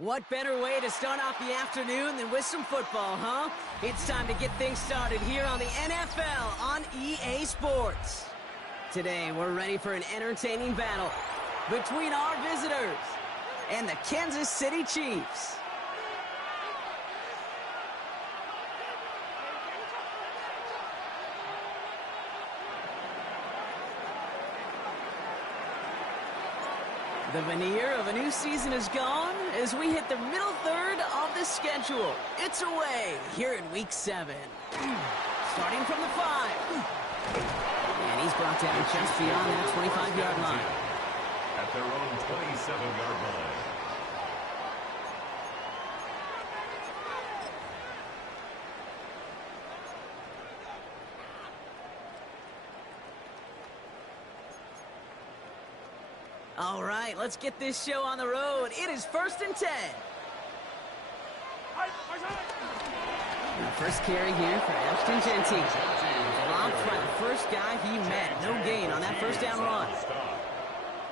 What better way to start off the afternoon than with some football, huh? It's time to get things started here on the NFL on EA Sports. Today, we're ready for an entertaining battle between our visitors and the Kansas City Chiefs. The veneer of a new season is gone as we hit the middle third of the schedule. It's away here in Week 7. Starting from the 5. And he's brought down just beyond that 25-yard line. At their own 27-yard line. All right, let's get this show on the road. It is 1st and 10. The first carry here for Ashton Genty. Blocked by the first guy he met. No gain on that first down run.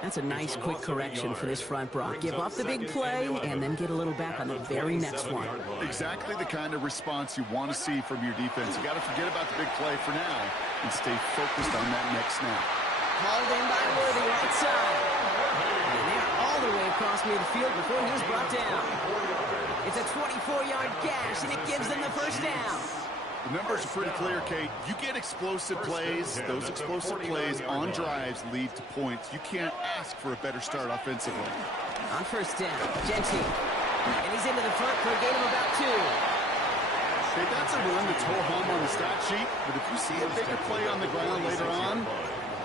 That's a nice quick correction for this front, Brock. Give up the big play and then get a little back on the very next one. Exactly the kind of response you want to see from your defense. You got to forget about the big play for now and stay focused on that next snap. Hauled in by Worthy, right side. And they're all the way across midfield before he's brought down. It's a 24-yard gash, and it gives them the first down. The numbers are pretty clear, Kate. You get explosive plays. Those explosive plays on drives lead to points. You can't ask for a better start offensively. On first down, Genty. And he's into the front for a gain of about 2. Hey, that's a run that's ho-hum on the stat sheet, but if you see a bigger play on the ground later on,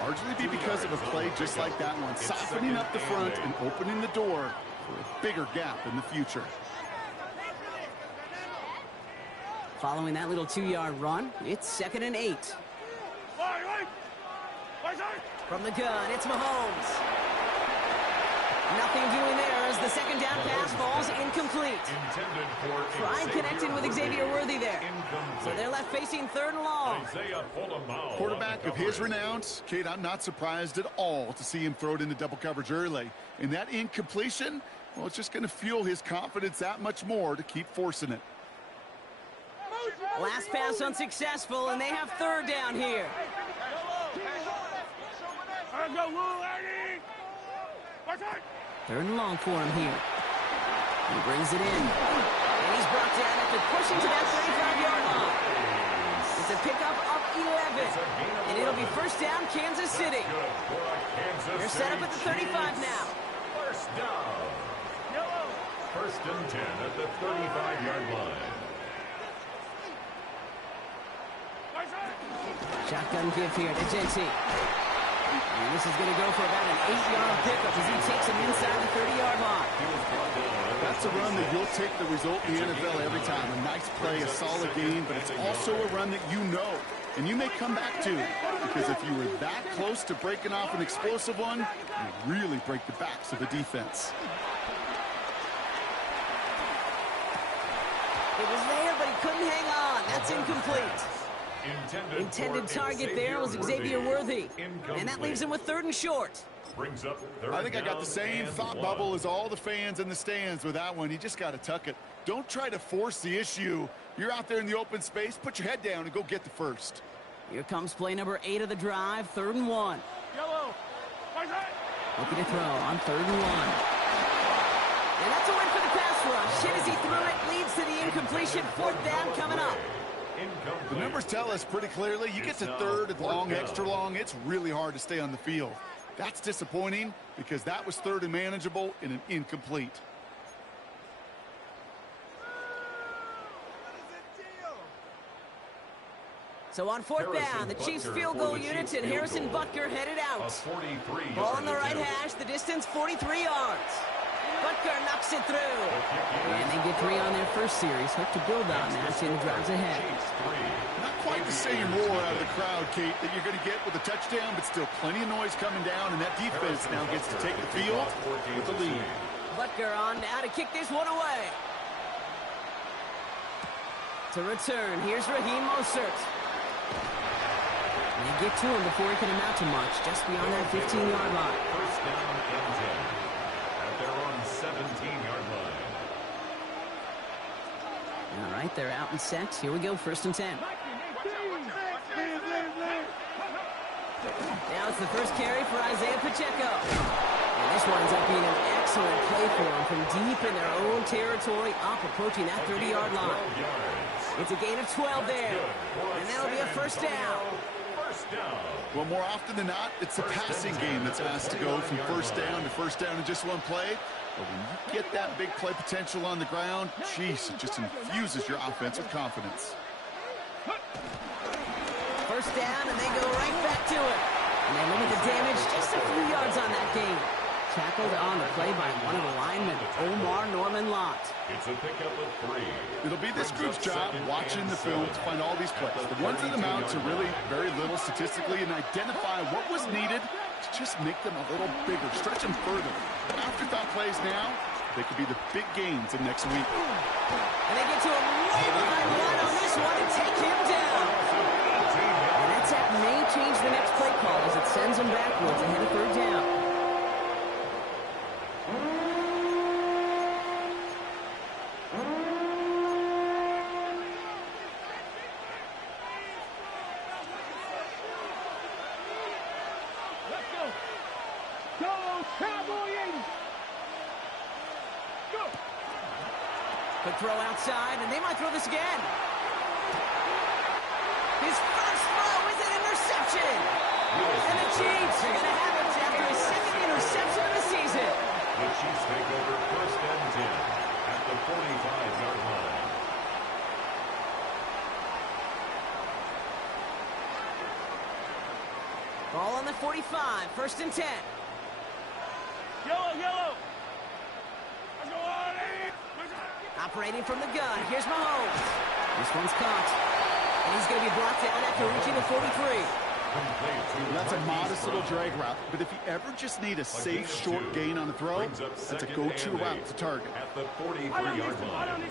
largely be because of a play just like that one, softening up the front and opening the door for a bigger gap in the future. Following that little 2-yard run, it's 2nd and 8. From the gun, it's Mahomes. Nothing doing there as the second down pass falls incomplete. Fry connecting with Xavier Worthy there. So they're left facing 3rd and long. Quarterback of his renown, Kate, I'm not surprised at all to see him throw it into double coverage early. And that incompletion, well, it's just going to fuel his confidence that much more to keep forcing it. Last pass unsuccessful, and they have 3rd down here. 3rd and long for him here. He brings it in. And he's brought down after pushing to that 35-yard line. It's a pickup of 11. And it'll be 1st down, Kansas City. They're set up at the 35 now. First down. 1st and 10 at the 35-yard line. Shotgun give here to Genty. And this is going to go for about an 8-yard pickup as he takes him inside the 30-yard line. That's a run that you'll take the result in the NFL every time. A nice play, a solid game, but it's also a run that you know and you may come back to, because if you were that close to breaking off an explosive one, you really break the backs of the defense. It was there, but he couldn't hang on. That's incomplete. Intended target there was Xavier Worthy. And that leaves him with 3rd and short. I think I got the same thought bubble as all the fans in the stands with that one. You just got to tuck it. Don't try to force the issue. You're out there in the open space. Put your head down and go get the first. Here comes play number 8 of the drive, 3rd and 1. Looking to throw on 3rd and 1. And that's a win for the pass rush. Hit as he threw it, leads to the incompletion. 4th down coming up. The numbers tell us pretty clearly, you get to 3rd and long, extra long, it's really hard to stay on the field. That's disappointing because that was 3rd and manageable in an incomplete. So on 4th down, the Chiefs field goal units and Harrison Butker headed out. Ball on the right hash, the distance 43 yards. Butker knocks it through. And they get 3 on their first series. Hope to build on that in the drives ahead. Not quite the same roar out of the crowd, Kate, that you're going to get with a touchdown, but still plenty of noise coming down, and that defense now gets to take the field with the lead. Butker on now to kick this one away. To return, here's Raheem Mostert. They get to him before he can amount to much, just beyond that 15-yard line. 1st down and 10 at their own 17-yard line. All right, they're out and set. Here we go, 1st and 10. Now it's the first carry for Isaiah Pacheco. And this winds up being an excellent play for them from deep in their own territory, up approaching that 30-yard line. It's a gain of 12 there, and that'll be a 1st down. Well, more often than not, it's the passing game that's asked to go from 1st down to 1st down in just one play. But when you get that big play potential on the ground, geez, it just infuses your offense with confidence. 1st down, and they go right back to it. And they limit the damage just a few yards on that gain. Tackled on the play by one of the linemen, Omar Norman-Lott. It's a pickup of 3. It'll be this group's job watching the film to find all these plays. The ones that amount to really very little statistically and identify what was needed to just make them a little bigger, stretch them further. Afterthought plays now, they could be the big gains of next week. And they get to him way behind the line on this one and take him down. And that tap may change the next play call as it sends them backwards ahead of 3rd down. Quick throw outside, and they might throw this again. His first throw is an interception. And the Chiefs are going to have it after his 2nd interception of the season. The Chiefs take over 1st and 10 at the 45-yard line. Ball on the 45, 1st and 10. Yellow. Operating from the gun, here's Mahomes. This one's caught. And he's going to be brought down after reaching the 43. Well, that's a modest little drag route, but if you ever just need a safe, short gain on the throw, that's a go-to route to target. At the 43-yard line.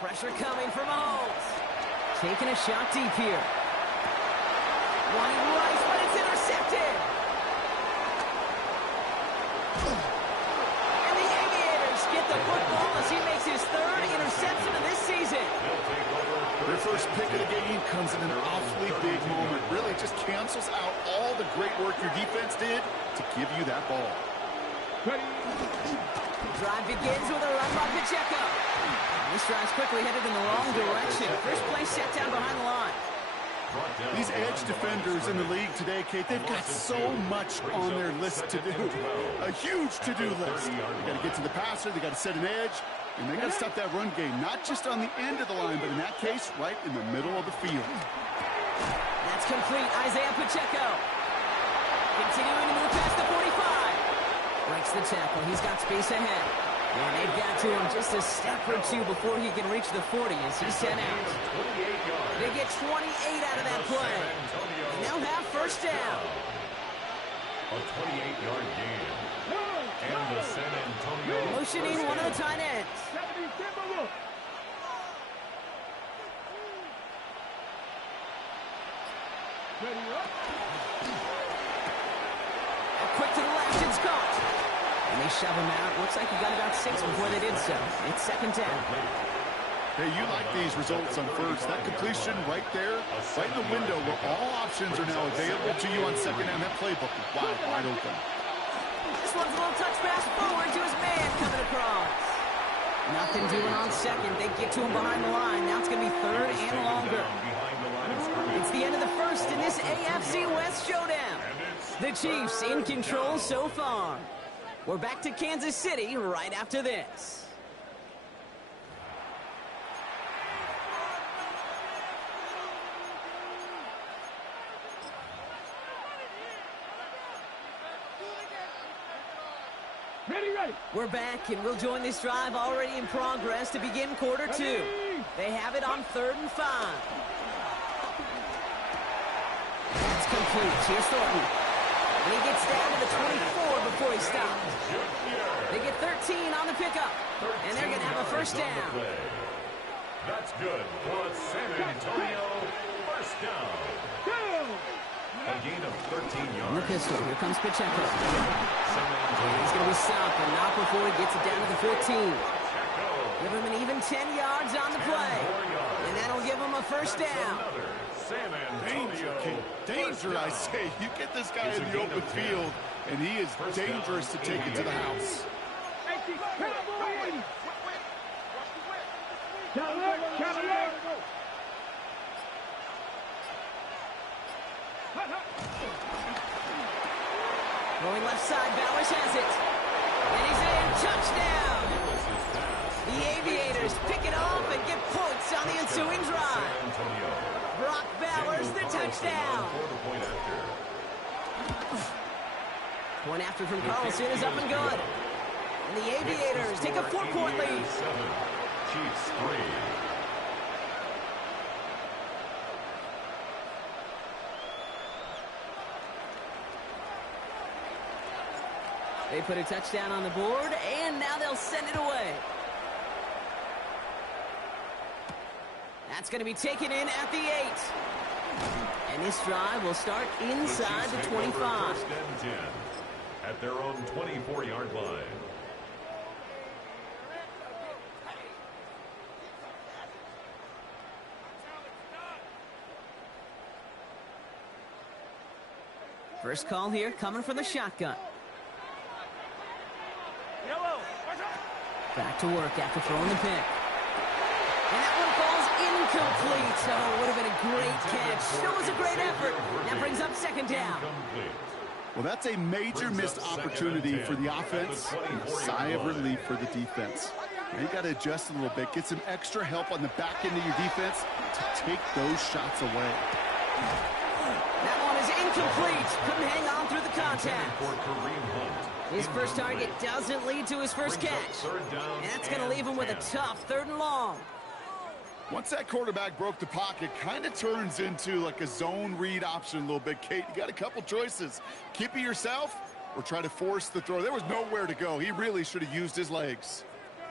Pressure coming from Mahomes. Taking a shot deep here. Wide right, but it's intercepted. And the Aviators get the football as he makes his 3rd interception of this season. Their first pick of the game comes in an awfully big moment. Really just cancels out all the great work your defense did to give you that ball. Drive begins with a run by Pacheco. This drive's quickly headed in the wrong direction. First play set down behind the line. These edge defenders in the league today, Kate, they've got so much on their list to do. A huge to-do list. They got to get to the passer, they got to set an edge, and they got to stop that run game, not just on the end of the line, but in that case, right in the middle of the field. That's complete. Isaiah Pacheco. Continuing to move past the 45. Breaks the tackle. He's got space ahead. And they've got to him just a step or two before he can reach the 40 as he's sent out. They get 28 out of that play. And they'll have 1st down. A 28-yard gain. And the San Antonio motioning one of the tight ends. Quick to the left, it's caught. And they shove him out. Looks like he got about 6 before they did so. It's 2nd down. Hey, you like these results on 1st. That completion right there, right in the window where all options are now available to you on 2nd down. That playbook is wide open. This one's a little touch pass forward to his man coming across. Nothing doing on 2nd. They get to him behind the line. Now it's going to be 3rd and longer. It's the end of the 1st in this AFC West showdown. The Chiefs in control so far. We're back to Kansas City right after this. Ready. We're back, and we'll join this drive already in progress to begin quarter 2. They have it on 3rd and 5. That's complete. Here's Thornton. And he gets down to the 24 before he stops. They get 13 on the pickup. And they're going to have a 1st down. That's good for a San Antonio 1st down. A gain of 13 yards. On the pistol, here comes Pacheco. And he's going to be stopped, but not before he gets it down to the 14. Give him an even 10 yards on the play. And that'll give him a first down. Danger, I say. You get this guy in the open field, and he is dangerous to take it to the house. Going left side, Bowers has it. And he's in, touchdown! The Aviators pick it off and get points on the ensuing drive. Brock Bowers, the touchdown. Point after from Carlson is up and good. And the Aviators take a 4-point lead. Chiefs 3. They put a touchdown on the board, and now they'll send it away. That's going to be taken in at the 8. And this drive will start inside the 25. First and 10 at their own 24-yard line. First call here coming from the shotgun. Back to work after throwing the pick. And that one falls incomplete. So it would have been a great catch. Still was a great effort. That brings up second down. Well, that's a major missed opportunity for the offense. And a sigh of relief for the defense. Now you got to adjust a little bit. Get some extra help on the back end of your defense to take those shots away. That one is incomplete. Couldn't hang on through the contact. His first target doesn't lead to his first catch. And that's going to leave him with a tough 3rd and long. Once that quarterback broke the pocket, kind of turns into like a zone read option a little bit. Kate, you got a couple choices. Keep it yourself or try to force the throw. There was nowhere to go. He really should have used his legs.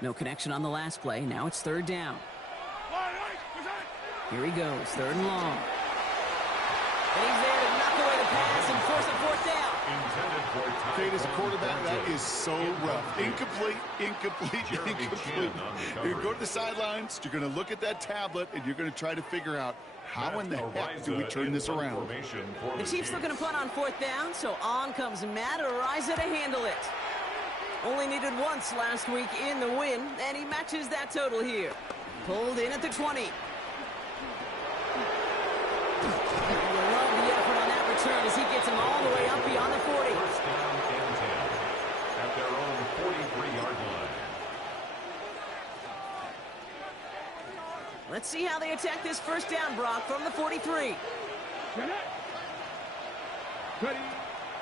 No connection on the last play. Now it's 3rd down. Here he goes, 3rd and long. And he's there to knock away the pass and force a 4th down. Kate, as a quarterback, that is so rough. Incomplete. You're going to go to the sidelines, you're going to look at that tablet, and you're going to try to figure out how in the heck do we turn this around. The Chiefs looking to punt on 4th down, so on comes Matt Ariza to handle it. Only needed once last week in the win, and he matches that total here. Pulled in at the 20. As he gets him all the way up beyond the 40. First down and 10 at their own 43-yard line. Let's see how they attack this first down, Brock, from the 43.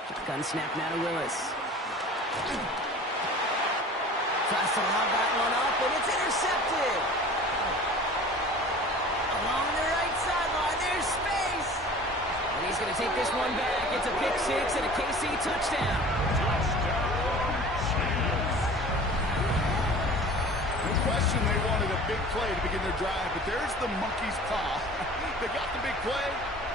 Shotgun snap now to Willis. Tries to lob that one up, and it's intercepted. Along the right sideline, there's space. And he's going to take this one back. It's a pick 6 and a KC touchdown. No question they wanted a big play to begin their drive, but there's the monkey's paw. They got the big play,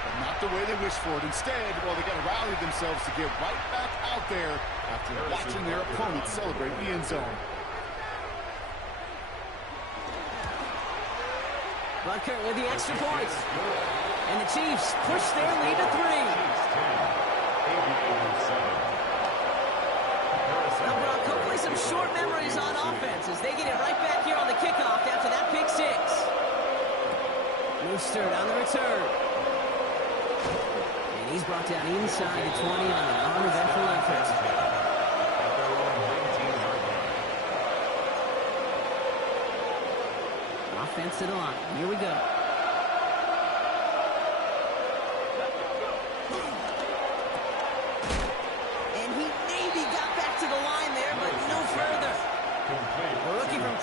but not the way they wished for it. Instead, well, they got to rally themselves to get right back out there after watching their opponent celebrate the end zone. Butker with the extra point. And the Chiefs push their lead to 3. Now, Brock, hopefully some short memories on offense as they get it right back here on the kickoff after that pick 6. Mostert on the return. And he's brought down inside the 20 on an uneventful effort. Offense to the line. Here we go.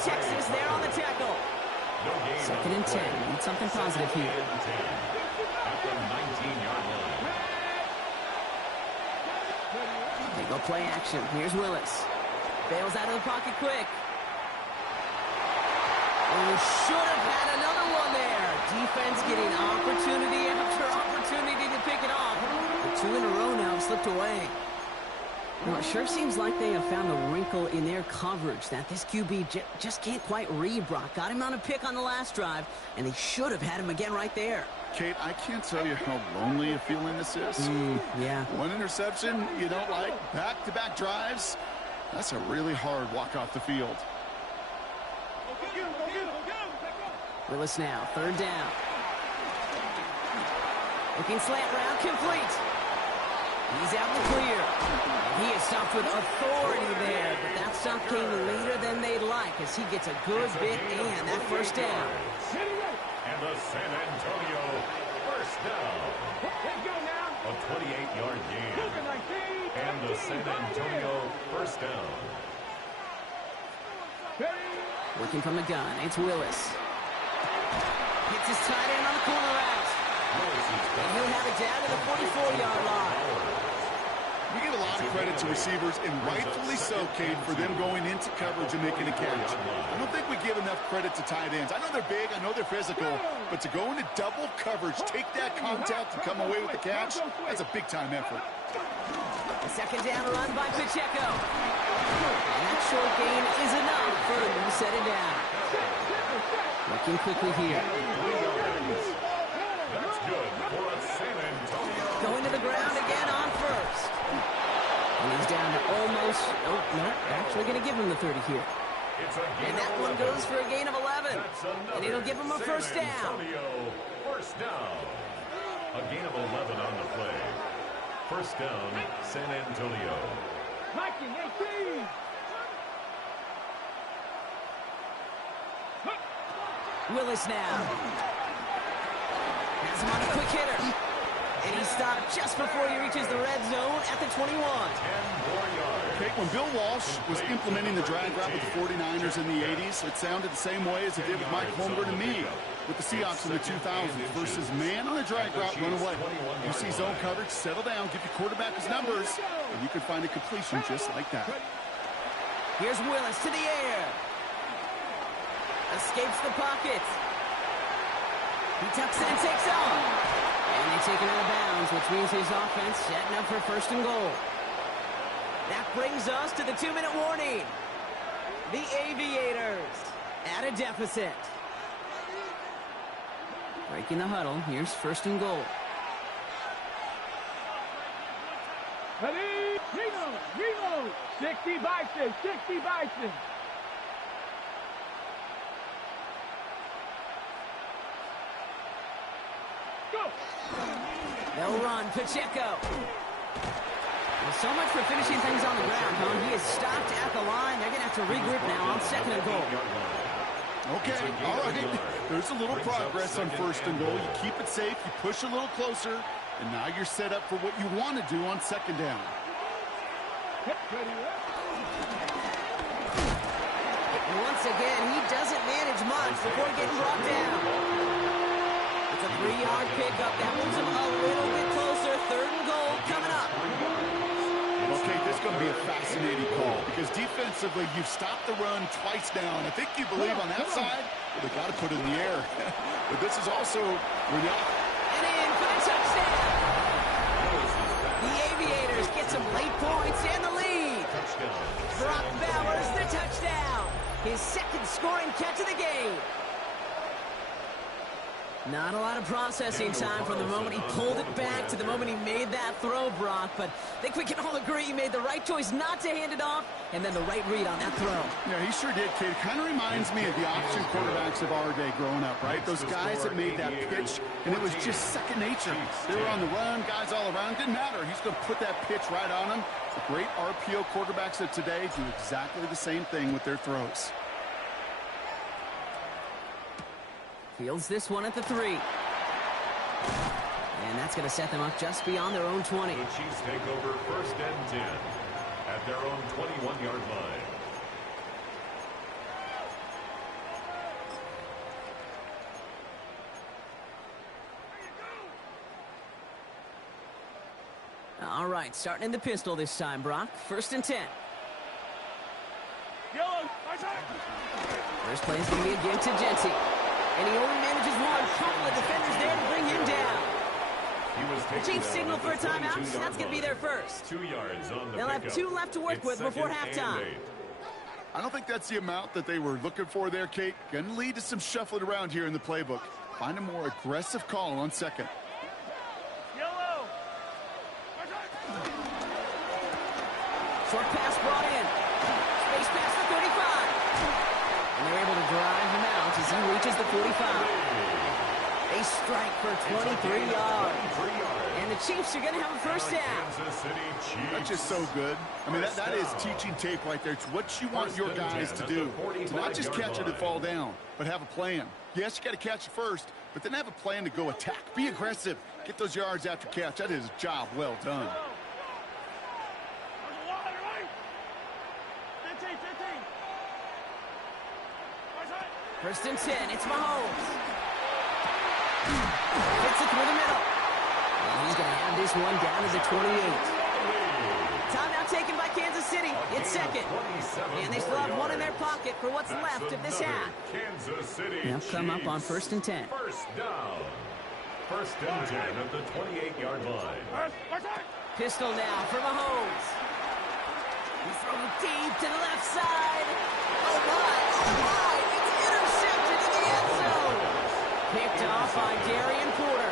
Texas there on the tackle. Second and 10. Need something positive here. At the 19-yard line. They go play action. Here's Willis. Bails out of the pocket quick. Oh, should have had another one there. Defense getting opportunity after opportunity to pick it off. The 2 in a row now have slipped away. Well, it sure seems like they have found a wrinkle in their coverage that this QB just can't quite read, Brock. Got him on a pick on the last drive, and they should have had him again right there. Kate, I can't tell you how lonely a feeling this is. Yeah. One interception, you don't like back-to-back drives. That's a really hard walk off the field. Willis now, 3rd down. Looking slant route, complete. He's out in the clear. And he is stopped with authority there, but that stop came later than they'd like as he gets a good bit and that 1st down. And the San Antonio 1st down. A 28-yard gain. And the San Antonio 1st down. Working from the gun, it's Willis. Hits his tight end on the corner route. And he'll have it down to the 44-yard line. We give a lot of credit to receivers, and rightfully so, Kate, for them going into coverage and making a catch. I don't think we give enough credit to tight ends. I know they're big, I know they're physical, but to go into double coverage, take that contact, and come away with the catch, that's a big-time effort. A 2nd down run by Pacheco. And that short gain is enough for him to set it down. Working quickly here. That's good for a San Antonio. Going to the ground again on 1st. And he's down to almost, no, actually going to give him the 30 here. And that one goes for a gain of 11. And it'll give him a 1st down. 1st down. A gain of 11 on the play. 1st down, San Antonio. Willis now. Has him on a quick hitter. And he stopped just before he reaches the red zone at the 21. 10 more yards. Okay, when Bill Walsh was implementing the drag route with the 49ers in the 80s, it sounded the same way as it did with Mike Holmgren and me with the Seahawks in the 2000s versus man on a drag route, run away. You see zone coverage, settle down, give your quarterback his numbers, and you can find a completion just like that. Here's Willis to the air. Escapes the pocket. He tucks in and takes off. And they take it out of bounds, which means his offense setting up for 1st and goal. That brings us to the 2-minute warning. The Aviators at a deficit. Breaking the huddle. Here's 1st and goal. Ready? Reload! 60 Bison! 60 Bison! Go! They'll run. Pacheco. Well, so much for finishing things on the ground, huh? He is stopped at the line. They're going to have to regroup now on 2nd and goal. Okay, all right. There's a little progress on 1st and goal. You keep it safe, you push a little closer, and now you're set up for what you want to do on 2nd down. And once again, he doesn't manage much before getting brought down. It's a 3-yard pickup. That moves him a little bit closer. 3rd and goal coming up. Okay, this is going to be a fascinating call because defensively, you've stopped the run twice down. I think you believe on that side, they got to put it in the air. But this is also where the and in for the touchdown. The Aviators get some late points and the lead. Brock Bowers, the touchdown. His 2nd scoring catch of the game. Not a lot of processing time from the moment he pulled it back to the moment he made that throw, Brock. But I think we can all agree he made the right choice not to hand it off and then the right read on that throw. Yeah, he sure did, kid. Kind of reminds me of the option quarterbacks of our day growing up, right? Those guys that made that pitch, and it was just second nature. They were on the run, guys all around. Didn't matter. He's going to put that pitch right on them. The great RPO quarterbacks of today do exactly the same thing with their throws. Fields this one at the 3. And that's going to set them up just beyond their own 20. The Chiefs take over 1st and 10 at their own 21-yard line. All right, starting in the pistol this time, Brock. 1st and 10. First play is going to be a give to Genty. And he only manages one. Couple of defenders there to bring him down. The Chiefs signal for a timeout. That's going to be their first. 2 yards on the They'll have 2 left to work with before halftime. I don't think that's the amount that they were looking for there, Kate. Going to lead to some shuffling around here in the playbook. Find a more aggressive call on second. Short pass brought in. Space pass to 35. And they're able to drive him out as he reaches the 45. A strike for 23 yards. And the Chiefs are going to have a first down. That's just so good. I mean, that is teaching tape right there. It's what you want your guys to do. To not just catch it and fall down, but have a plan. Yes, you got to catch it first, but then have a plan to go attack. Be aggressive. Get those yards after catch. That is a job well done. First and 10, it's Mahomes. Hits it through the middle. And he's going to have this one down to the 28. Timeout taken by Kansas City. It's second. And they still have one in their pocket for what's left of this half. They'll come up on first and 10. First down. First and 10 at the 28-yard line. Pistol now for Mahomes. He's throwing deep to the left side. Oh, my. Oh, my. It's intercepted in the end zone. Picked off by Darian Porter.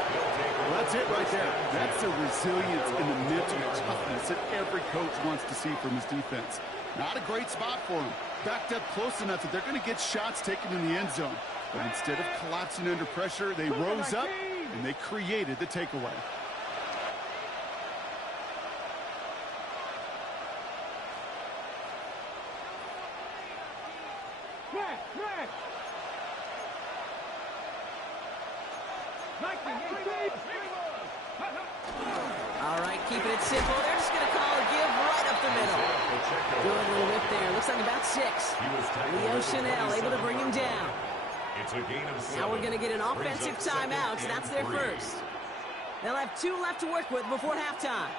Well, that's it right there. That's the resilience and the mental toughness that every coach wants to see from his defense. Not a great spot for him. Backed up close enough that they're going to get shots taken in the end zone. But instead of collapsing under pressure, they rose up and they created the takeaway. All right, keeping it simple. They're just going to call a give right up the middle. Good little whip there. Looks like about 6. Leo Chanel able to bring him down. It's a gain of 7. Now we're going to get an offensive timeout, so that's their first. They'll have 2 left to work with before halftime.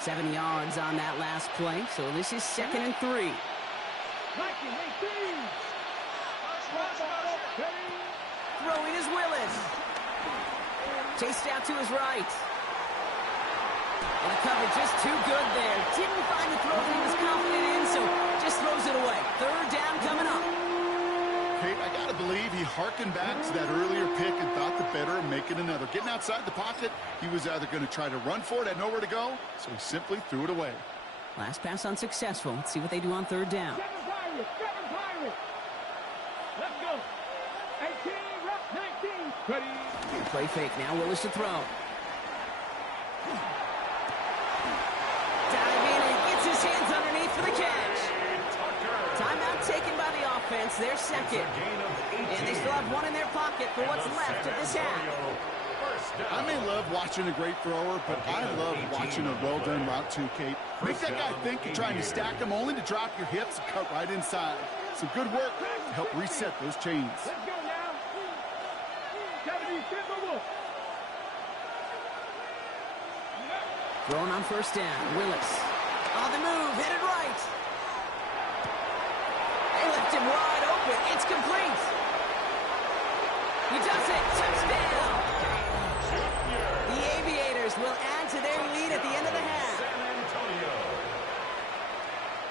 7 yards on that last play, so this is second and 3. Throwing is Willis. Chased out to his right. And the cover just too good there. Didn't find the throw that he was confident in, so just throws it away. Third down coming up. Kate, I got to believe he hearkened back to that earlier pick and thought the better of making another. Getting outside the pocket, he was either going to try to run for it, had nowhere to go, so he simply threw it away. Last pass unsuccessful. Let's see what they do on third down. Seven Pirates. Let's go. 18, rep 19. Ready. Play fake now. Willis to throw. Diving and gets his hands underneath for the catch. Timeout taken by the offense. They're second. And they still have one in their pocket for what's left of this half. I may love watching a great thrower, but I love watching a well-done route too, Kate. Make that guy think you're trying to stack him, only to drop your hips and cut right inside. Some good work to help reset those chains. Let's go now. 70, Throwing on first down. Willis. On the move. Headed right. They left him wide open. It's complete. He does it. Touchdown. The Aviators will add to their lead at the end of the half.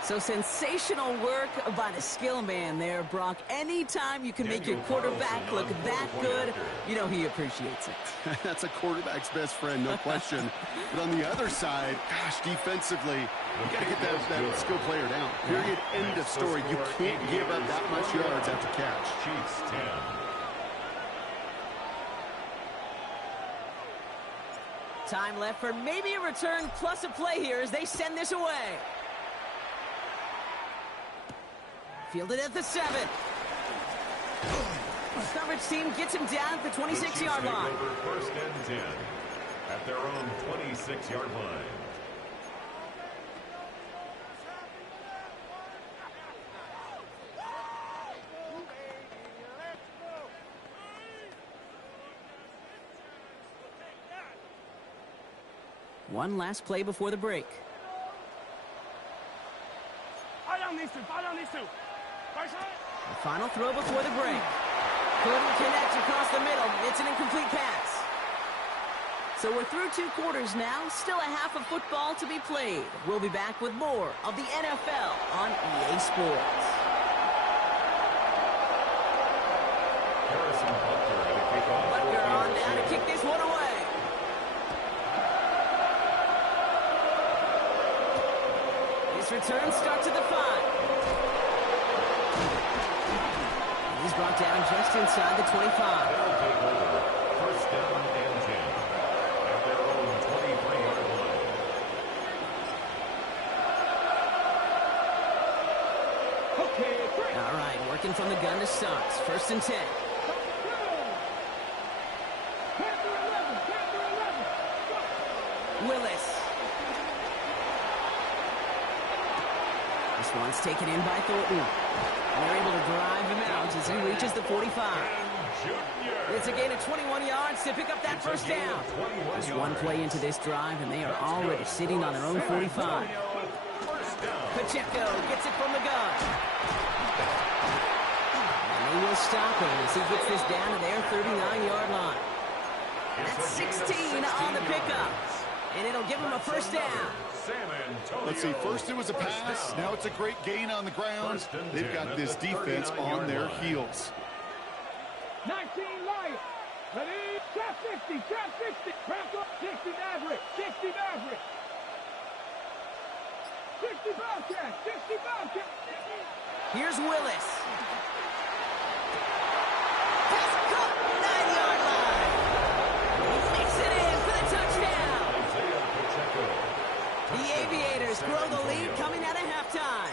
So sensational work by the skill man there, Brock. Anytime you can make your quarterback look that good, you know he appreciates it. That's a quarterback's best friend, no question. But on the other side, gosh, defensively, you got to get that skill player down. Period. End of story. You can't give up that much yards after catch. Chiefs 10. Time left for maybe a return plus a play here as they send this away. Fielded at the 7. Coverage team gets him down at the 26-yard line. First and 10 at their own 26-yard line. One last play before the break. The final throw before the break. Couldn't connect across the middle. It's an incomplete pass. So we're through 2 quarters now. Still a half of football to be played. We'll be back with more of the NFL on EA Sports. Butker on down to kick this one away. This return starts at the 5. He's brought down just inside the 25. First down and 10 at their own 23-yard line. All right, working from the gun to start. First and 10. Willis. This one's taken in by Thornton. And they're able to drive him out as he reaches the 45. It's a gain of 21 yards to pick up that first down. Just one play into this drive, and they are already sitting on their own 45. Pacheco gets it from the gun. And they will stop him as he gets this down to their 39-yard line. That's 16 on the pickup. And it'll give him a first down. Let's see, first it was a pass, now it's a great gain on the ground. They've got this defense on their heels. 19 Lions. Ready? Trap 60, trap 60. Trap up 60 Maverick, 60 Maverick. 60 Bobcat, 60 Bobcat. Here's Willis. Pass caught, 9-yard line. He makes it in for the touchdown. The Aviators grow the lead coming out of halftime.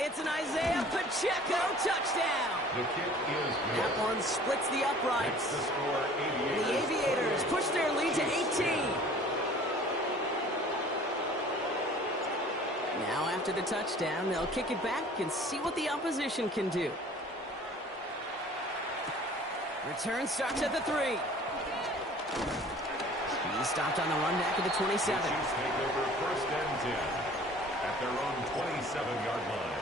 It's an Isaiah Pacheco touchdown. The kick is good. That one splits the uprights. The score, The Aviators push their lead to 18. Now after the touchdown, they'll kick it back and see what the opposition can do. Return starts at the 3. He's stopped on the run back at the 27. Chiefs take over first and 10 at their own 27-yard line.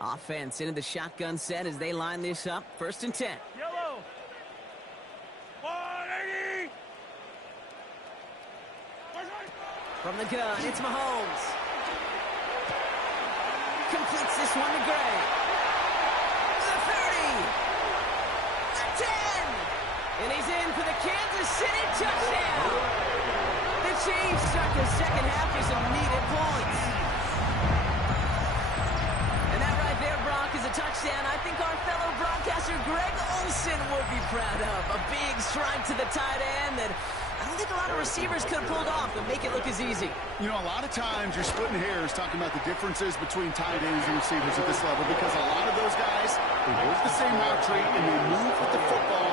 Offense into the shotgun set as they line this up. First and 10. Yellow. 180. From the gun, it's Mahomes. Completes this one to Gray. The 30. The 10. And he's in for the Kansas City touchdown. The Chiefs start the second half with some needed points. And that right there, Brock, is a touchdown I think our fellow broadcaster Greg Olsen would be proud of. A big strike to the tight end that I don't think a lot of receivers could have pulled off and make it look as easy. You know, a lot of times you're splitting hairs talking about the differences between tight ends and receivers at this level because a lot of those guys, they work the same route tree and they move with the football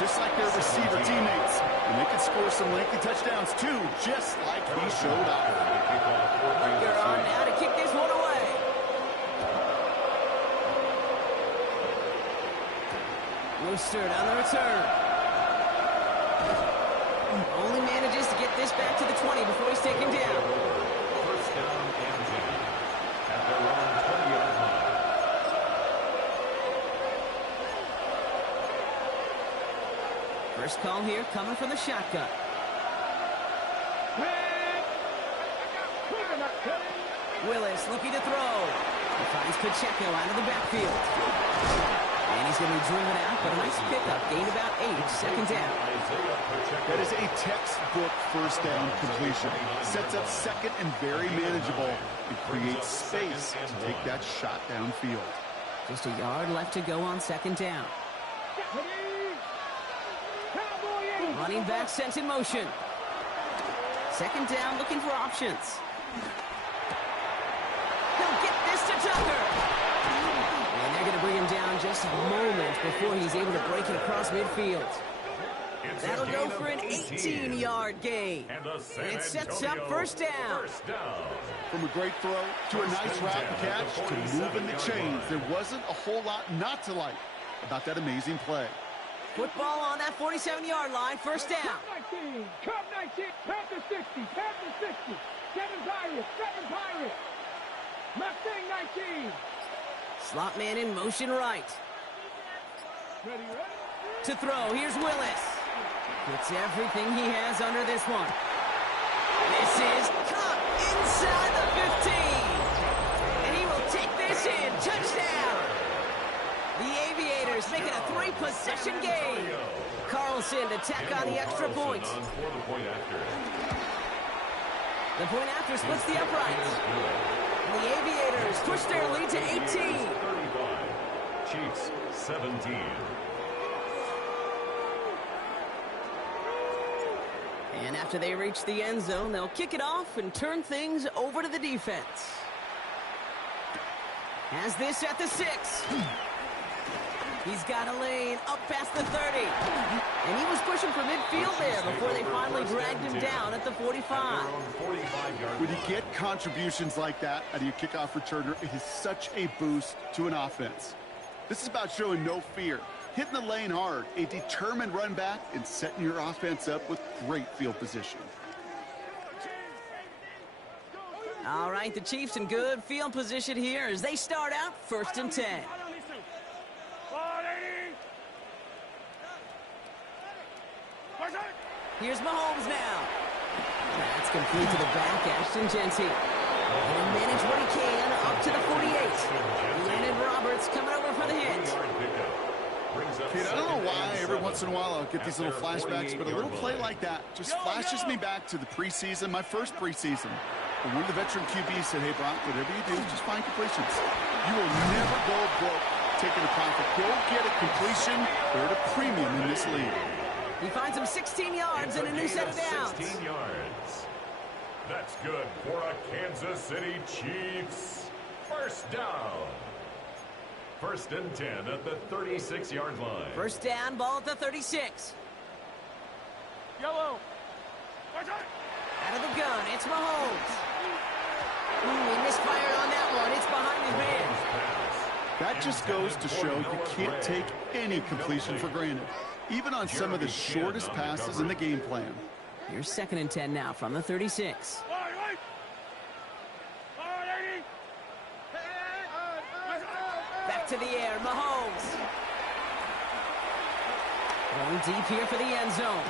just like their receiver teammates. And they can score some lengthy touchdowns too, just like he showed up. Butker on now to kick this one away. Mostert on the return. Only manages to get this back to the 20 before he's taken down. First down and 10 at their own 20-yard line. First call here coming from the shotgun. Willis looking to throw. He finds Pacheco out of the backfield. And he's going to be driven out, but a nice pickup. Gain about 8, second down. That is a textbook first down completion. Sets up second and very manageable. It creates space to take that shot downfield. Just a yard left to go on second down. Running back sent in motion. Second down, looking for options. He'll get this to Tucker. And they're going to bring him down just a moment before he's able to break it across midfield. That'll go for an 18-yard gain. And it sets up first down. From a great throw to a nice route and catch to moving the chains, there wasn't a whole lot not to like about that amazing play. Football on that 47-yard line, first down. Cup 19, Cup 19, Panther 60, Panther 60, 7 Pirates, Mustang 19. Slot man in motion right. Ready? To throw, here's Willis. Puts everything he has under this one. This is Cup inside the 15. And he will take this in. Touchdown. The Aviators making a 3-possession game. Carlson to tack on the extra point. The point after splits the uprights. And the Aviators push their lead to 18. Chiefs 17. And after they reach the end zone, they'll kick it off and turn things over to the defense. Has this at the 6. He's got a lane up past the 30. And he was pushing for midfield there before they finally dragged him down at the 45. When you get contributions like that out of your kickoff returner, it is such a boost to an offense. This is about showing no fear, hitting the lane hard, a determined run back, and setting your offense up with great field position. All right, the Chiefs in good field position here as they start out 1st and 10. Here's Mahomes now. That's complete to the back, Ashton Genty. And manage what he can up to the 48. Landon Roberts coming over for the hit. Kid, I don't know why every once in a while I'll get these little flashbacks, but a little play like that just flashes me back to the preseason, my first preseason. And one of the veteran QBs said, hey, Brock, whatever you do, just find completions. You will never go broke taking a profit. Go get a completion. They're at a premium in this league. He finds him 16 yards and a new set of downs. 16 yards. That's good for a Kansas City Chiefs. First down. 1st and 10 at the 36-yard line. First down, ball at the 36. Yellow. Out of the gun, it's Mahomes. He misfired on that one. It's behind his man. That just goes to show you can't take any completion for granted, even on some of the shortest passes in the game plan. Here's 2nd and 10 now from the 36. Back to the air, Mahomes. Going deep here for the end zone.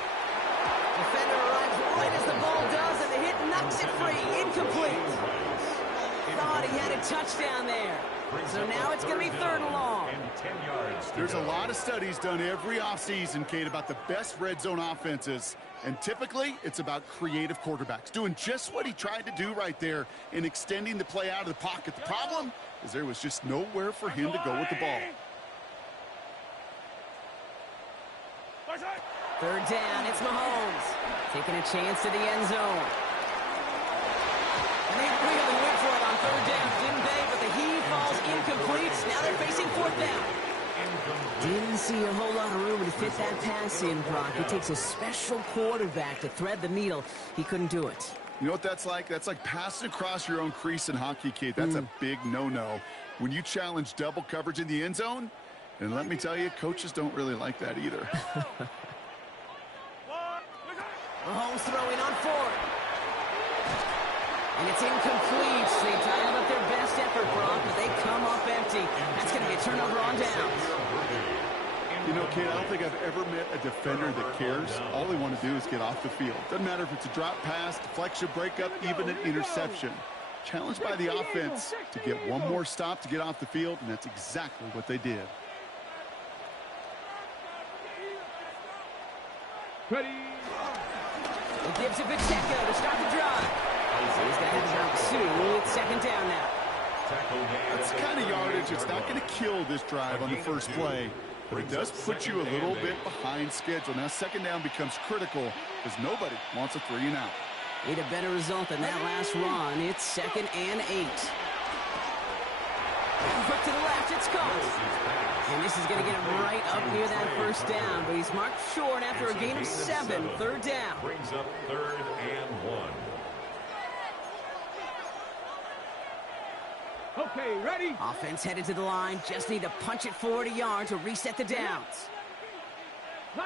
Defender arrives right as the ball does, and the hit knocks it free. Incomplete. Thought he had a touchdown there. So now it's going to be 3rd and long. There's a lot of studies done every offseason, Kate, about the best red zone offenses. And typically, it's about creative quarterbacks doing just what he tried to do right there and extending the play out of the pocket. The problem is there was just nowhere for him to go with the ball. 3rd down, it's Mahomes. Taking a chance to the end zone. And they really went for it on 3rd down, didn't they? But the heave falls incomplete. Now they're facing 4th down. Didn't see a whole lot of room to fit that pass in, Brock. It takes a special quarterback to thread the needle. He couldn't do it. You know what that's like? That's like passing across your own crease in hockey, Kate. That's a big no-no. When you challenge double coverage in the end zone, and let me tell you, coaches don't really like that either. Mahomes throwing on 4th. And it's incomplete. They dialed up their best effort, Brock, but they come up empty. That's going to be a turnover on downs. You know, Kate, I don't think I've ever met a defender that cares. All they want to do is get off the field. Doesn't matter if it's a drop pass, deflection, breakup, even an interception. Challenged by the offense to get one more stop to get off the field, and that's exactly what they did. Ready. It gives it Pacheco to start the drive. He's got it about 2. It's 2nd down now. That's the kind of yardage. It's not going to kill this drive on the first play, but it does put you a little bit behind schedule. Now 2nd down becomes critical because nobody wants a 3-and-out. Need a better result than that last run. It's 2nd and 8. quick to the left. It's caught. And this is going to get him right up near that first down. But he's marked short after a gain of 7. Third down. Brings up 3rd and 1. Okay, ready? Offense headed to the line. Just need to punch it forward a yard to reset the downs. 19-18.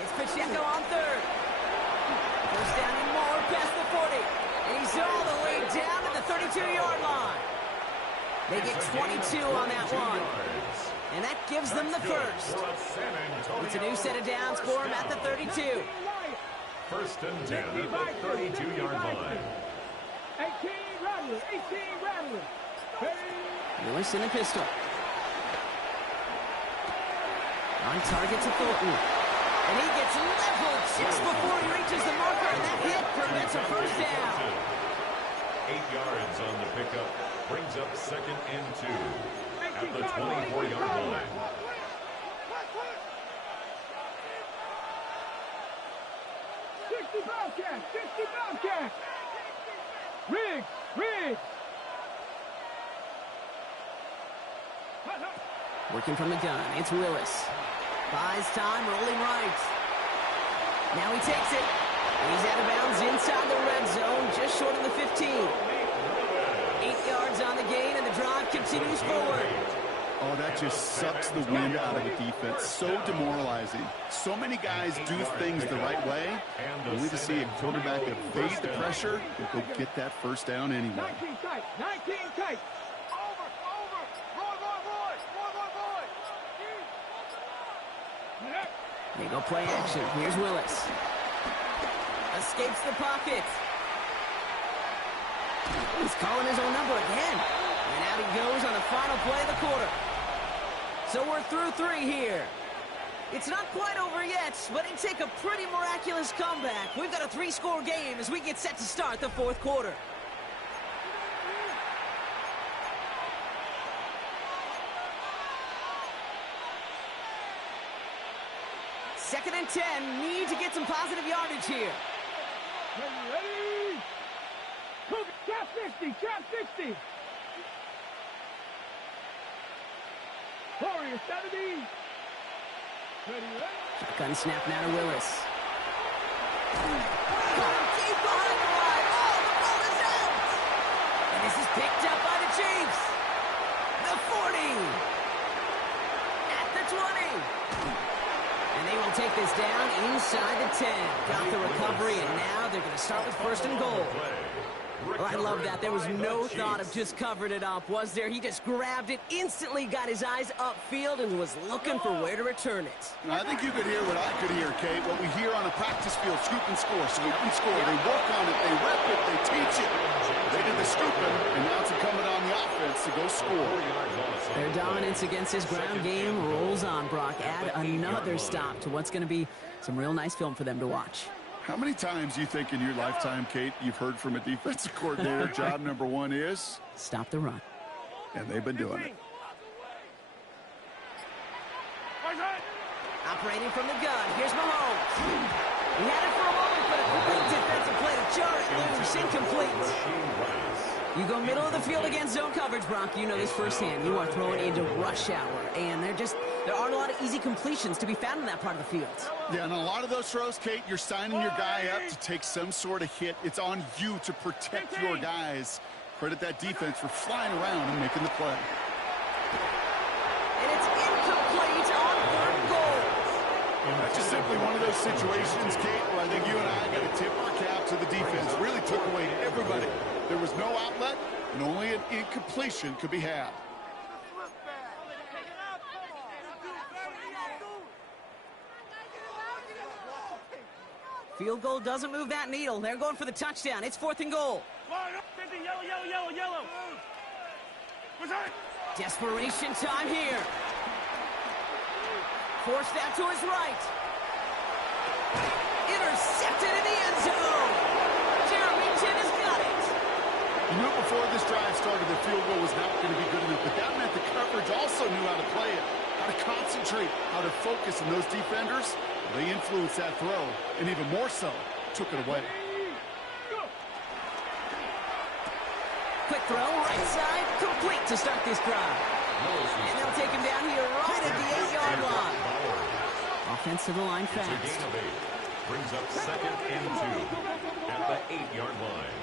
It's Pacheco on 3rd. First down and more past the 40. And he's all the way down to the 32-yard line. They get 22 on that one. And that gives them the first. It's a new set of downs for him at the 32. 1st and 10 at the 32-yard line. 18 Rattler, 18 Rattler. Lewis in the pistol. On target to Thornton. And he gets leveled just before he reaches the marker, and that hit prevents a first down. 8 yards on the pickup. Brings up 2nd and 2 at the 24-yard line. Bobcat, 60 Bobcat. Riggs. Working from the gun, it's Willis. Buys time, rolling right. Now he takes it. And he's out of bounds inside the red zone, just short of the 15. 8 yards on the gain, and the drive continues forward. Oh, that just sucks the wind out of the defense. So demoralizing. So many guys do things the right way, only to see a quarterback evade the pressure and go get that first down anyway. 19 tight, 19 tight. They go play action. Here's Willis. Escapes the pocket. He's calling his own number again. And out he goes on the final play of the quarter. So we're through 3 here. It's not quite over yet, but it'd take a pretty miraculous comeback. We've got a 3-score game as we get set to start the 4th quarter. Second and 10. Need to get some positive yardage here. Ready? Trap 60, trap 60. Warrior 70. Ready? Shotgun snap now to Willis. Deep behind the line. Oh, the ball is out. And this is picked up by the Chiefs. The 40. At the 20. And they will take this down inside the 10. Got the recovery, and now they're going to start with 1st and goal. Well, I love that. There was no thought of just covering it up, was there? He just grabbed it, instantly got his eyes upfield, and was looking for where to return it. I think you could hear what I could hear, Kate. What we hear on a practice field, scoop and score, scoop and score. They work on it, they rep it, they teach it. They did the scooping, and now it's incumbent on the offense to go score. Their dominance against his ground game rolls on, Brock. Add another stop to what's going to be some real nice film for them to watch. How many times do you think in your lifetime, Kate, you've heard from a defensive coordinator, job number 1 is? Stop the run. And they've been doing it. Operating from the gun, here's Mahomes. He had it for a moment, but a great defensive play to jar it loose, incomplete. You go middle of the field against zone coverage, Brock. You know this firsthand. You are throwing into rush hour, and there aren't a lot of easy completions to be found in that part of the field. Yeah, and a lot of those throws, Kate, you're signing your guy up to take some sort of hit. It's on you to protect your guys. Credit that defense for flying around and making the play. And it's incomplete on 3rd and goal. That's just simply one of those situations, Kate, where I think you and I got to tip our cap to the defense. Really took away everybody. There was no outlet, and only an incompletion could be had. Field goal doesn't move that needle. They're going for the touchdown. It's 4th and goal. Yellow. Desperation time here. Forced out to his right. Intercepted in the end zone. Jeremy Chin has got it. You knew before this drive started the field goal was not going to be good enough, but that meant the coverage also knew how to play it, how to concentrate, how to focus, and those defenders, they influenced that throw, and even more so, took it away. Quick throw, right side, complete to start this drive. And they'll take him down here right at the 8-yard line. Offense to the line fast. It's a gain of 8. Brings up 2nd and 2 at the 8-yard line.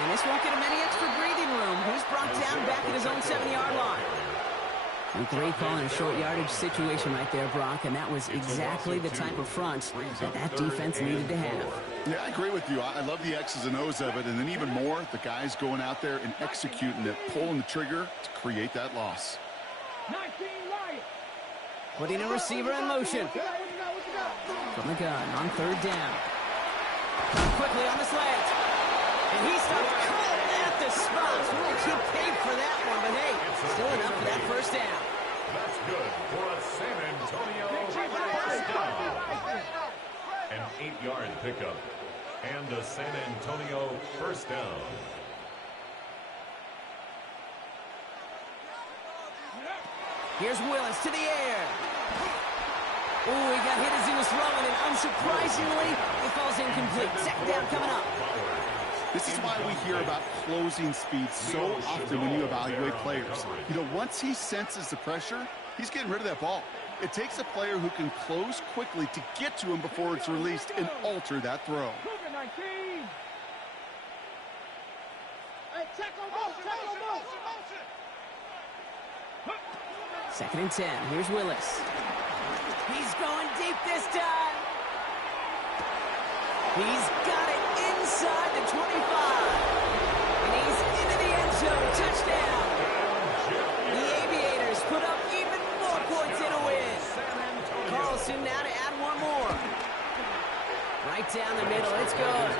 And this won't get him any extra breathing room. He's brought down back at his own 7-yard line. A great call in a short yardage situation right there, Brock, and that was exactly the type of front that defense needed to have. Yeah, I agree with you. I love the X's and O's of it, and then even more, the guys going out there and executing it, pulling the trigger to create that loss. 19 Lions. Putting a receiver in motion. From the gun on 3rd down. Quickly on the slant. And he stopped cold at the spot. He paid for that one, but hey, still enough for that 1st down. That's good for a San Antonio first down. An 8-yard pickup. And a San Antonio first down. Here's Willis to the air. Ooh, he got hit as he was throwing, and unsurprisingly, it falls incomplete. 2nd down coming up. This is why we hear about closing speed so often when you evaluate players. You know, once he senses the pressure, he's getting rid of that ball. It takes a player who can close quickly to get to him before it's released and alter that throw. 19. Hey, check on motion. 2nd and 10. Here's Willis. He's going deep this time. He's got it inside the 25. And he's into the end zone. Touchdown. The Aviators put up even more points in a win. Carlson now to add one more. Right down the middle. It's good.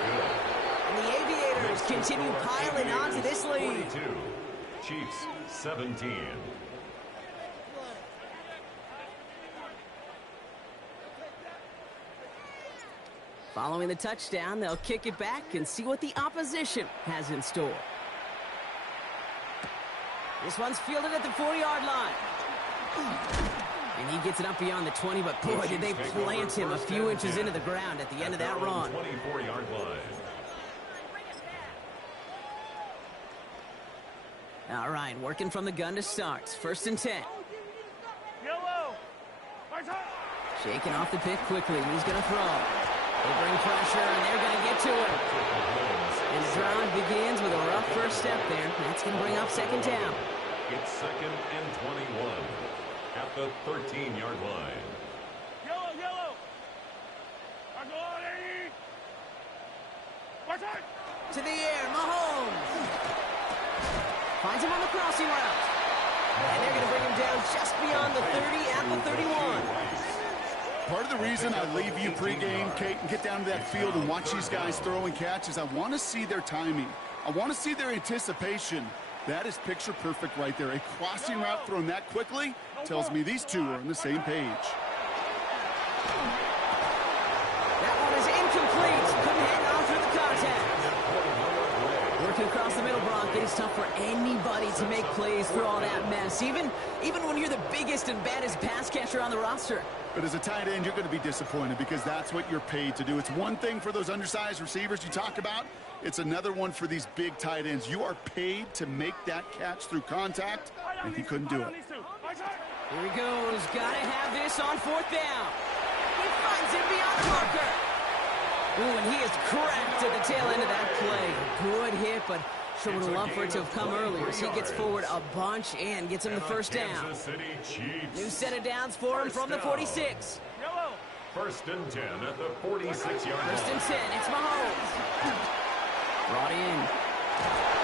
And the Aviators continue piling onto this lead. 42. Chiefs 17. Following the touchdown, they'll kick it back and see what the opposition has in store. This one's fielded at the 4-yard line. And he gets it up beyond the 20, but boy, did they plant him a few inches into the ground at the end of that run. 24-yard line. All right, working from the gun to start. 1st and 10. Yellow. Shaking off the pick quickly. He's going to throw. They bring pressure, and they're going to get to it. And the drive begins with a rough first step there. That's going to bring up 2nd down. It's 2nd and 21 at the 13-yard line. Yellow. To the air, Mahomes. Finds him on the crossing route. And they're going to bring him down just beyond the 30 at the 31. Part of the reason I leave you pregame, Kate, and get down to that field and watch these guys throw and catch is I want to see their timing. I want to see their anticipation. That is picture perfect right there. A crossing route thrown that quickly tells me these two are on the same page. That one is incomplete. Couldn't hang on through the contact. Working across the middle, Brock. It's tough for anybody to make plays through all that mess, even when you're the biggest and baddest pass catcher on the roster. But as a tight end, you're going to be disappointed because that's what you're paid to do. It's one thing for those undersized receivers you talk about. It's another one for these big tight ends. You are paid to make that catch through contact, and he couldn't do it. Here he goes. Got to have this on 4th down. He finds it beyond the marker. Ooh, and he is cracked at the tail end of that play. Good hit, but sure would have loved for it to have come earlier as he gets forward a bunch and gets him the 1st down. New set of downs for him from the 46. 1st and 10 at the 46-yard line. 1st and 10. It's Mahomes. Brought in.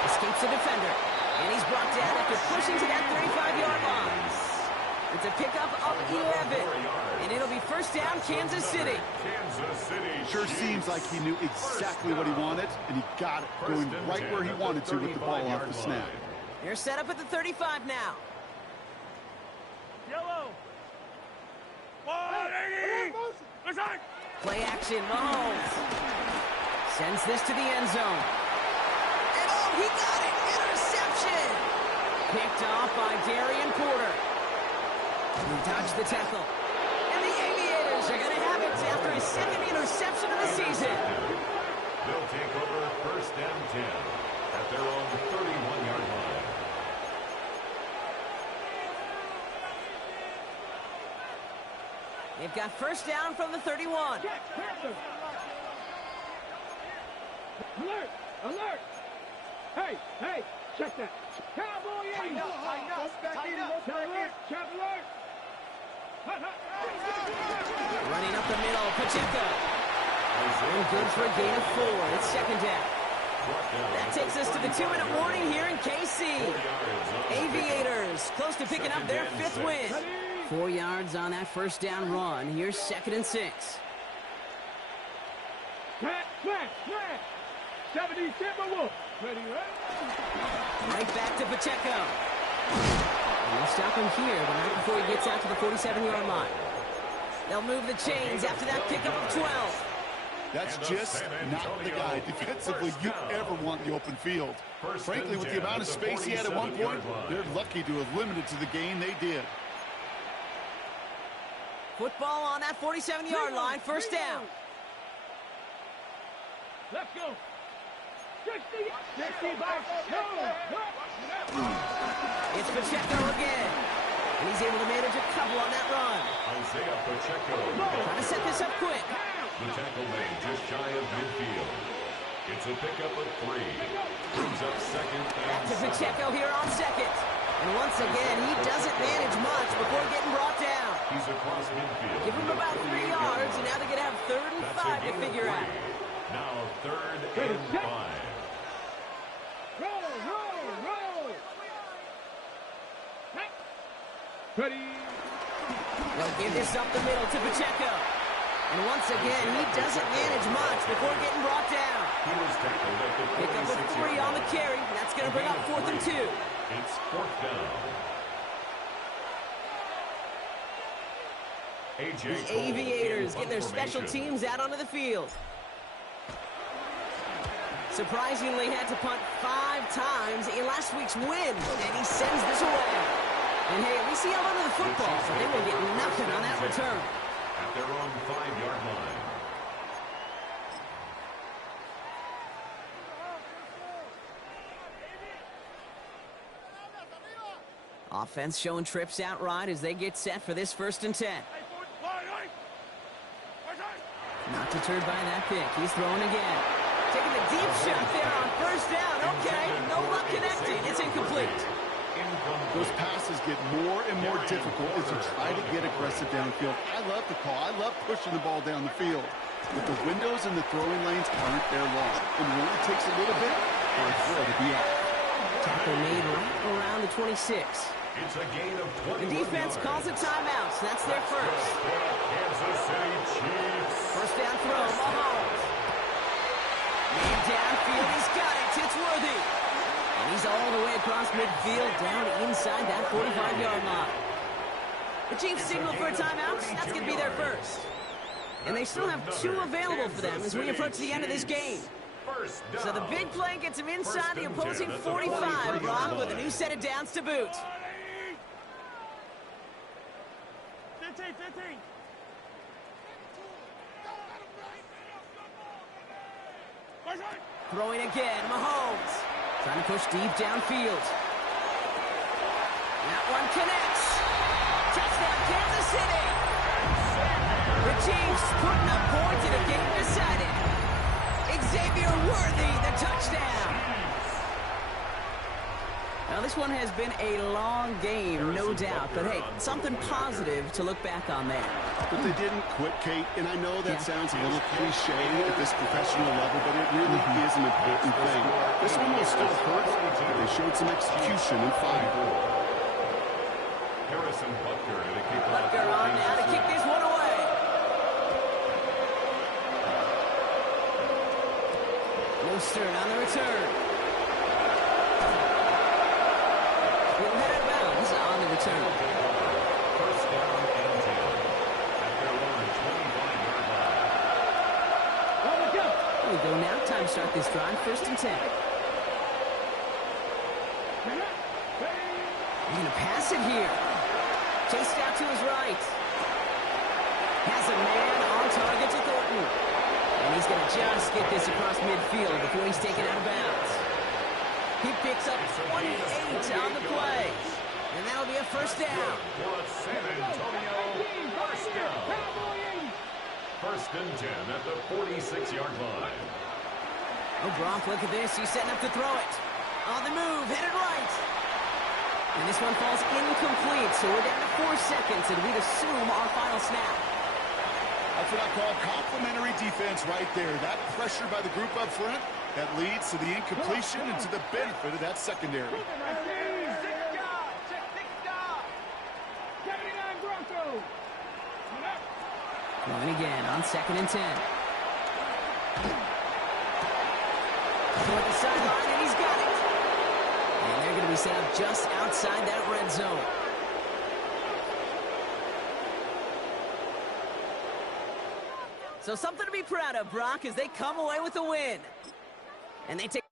Escapes the defender. And he's brought down after pushing to that 35-yard line. It's a pickup of 11. And it'll be 1st down, Kansas City. Sure seems like he knew exactly what he wanted, and he got it, going right where he wanted to with the ball off the snap. They're set up at the 35 now. Yellow. Play action, Mahomes. Sends this to the end zone. And oh, he got it! Interception! Picked off by Darian Porter. He dodged the tackle. And the Aviators are going to have it after a second interception of the season. They'll take over first and 10 at their own 31-yard line. They've got first down from the 31. Alert! Alert! Hey! Hey! Check that! Cowboy in! Chop alert! Running up the middle, Pacheco. And good for a gain of 4. It's second down. That takes us to the 2-minute warning here in KC. Aviators close to picking up their 5th win. 4 yards on that first down run. Here's second and 6. Smash! 70 Timberwolves. Ready, Right back to Pacheco. And they'll stop him here, but not before he gets out to the 47-yard line. They'll move the chains after that pickup of 12. That's just not the guy defensively you ever want in the open field. Frankly, with the amount of space he had at one point, they're lucky to have limited to the gain they did. Football on that 47-yard line, first down. Let's go. 60 back. It's Pacheco again. And he's able to manage a couple on that run. Isaiah Pacheco. Trying to set this up quick. The tackle made just shy of midfield. It's a pickup of 3. Brings up second Back and to 7. Pacheco here on second. And once again, he doesn't manage much before getting brought down. He's across midfield. Give him about 3 yards, and now they're going to have third and 5 to figure out. Now third and 5. Roll. Ready. They'll give this up the middle to Pacheco. And once again, he doesn't manage much before getting brought down. He was tackled at the Pick up a 3 on the carry. That's going to bring up 4th and 2. It's 4th down. The Aviators get their special teams out onto the field. Surprisingly, had to punt 5 times in last week's win, and he sends this away. And hey, at least he held onto the football, so they will get nothing on that return. At their own 5-yard line. Offense showing trips out right as they get set for this 1st and 10. Not deterred by that pick. He's throwing again. Taking a deep shot there on first down. Okay, no luck connecting. It's incomplete. Those passes get more and more difficult as you try to get aggressive downfield. I love the call. I love pushing the ball down the field. But the windows and the throwing lanes aren't there long. And it only takes a little bit for a throw to be off. Tackle made right around the 26. It's a gain of 21 The defense calls a timeout, so that's their first. Kansas City Chiefs. First down throw, Mahomes. Man downfield, he's got it. It's worthy. And he's all the way across midfield, down inside that 45-yard line. The Chiefs signal for a timeout. That's going to be their first. And they still have 2 available for them as we approach the end of this game. So the big play gets him inside the opposing 45 block with a new set of downs to boot. 15. Throwing again, Mahomes. Trying to push deep downfield. That one connects. Touchdown, Kansas City. The Chiefs putting up points in a game decided. Xavier Worthy, the touchdown. Now, this one has been a long game, no doubt. But, hey, something positive to look back on there. But they didn't quit, Kate. And I know that sounds a little cliche at this professional level, but it really is an important thing. This one will still hurt, but they showed some execution and fire. Harrison Butker to kick off. Butker on now to kick this one away. Mostert on the return. He'll head out of bounds on the return. First down and 10. At their own 25-yard line. Here we go now. Time to start this drive. First and 10. He's going to pass it here. Chased out to his right. Has a man on target to throw. And he's going to just get this across midfield before he's taken out of bounds. He picks up 28 on the play. And that'll be a first down. For a San Antonio first down. First and 10 at the 46-yard line. Oh, Gronk, look at this. He's setting up to throw it. On the move, headed right. And this one falls incomplete, so we're down to 4 seconds, and we'd assume our final snap. That's what I call complimentary defense right there. That pressure by the group up front, that leads to the incompletion and to the benefit of that secondary. Going again on 2nd and 10. Toward the sideline, and he's got it. And they're going to be set up just outside that red zone. So something to be proud of, Brock, as they come away with a win. And they take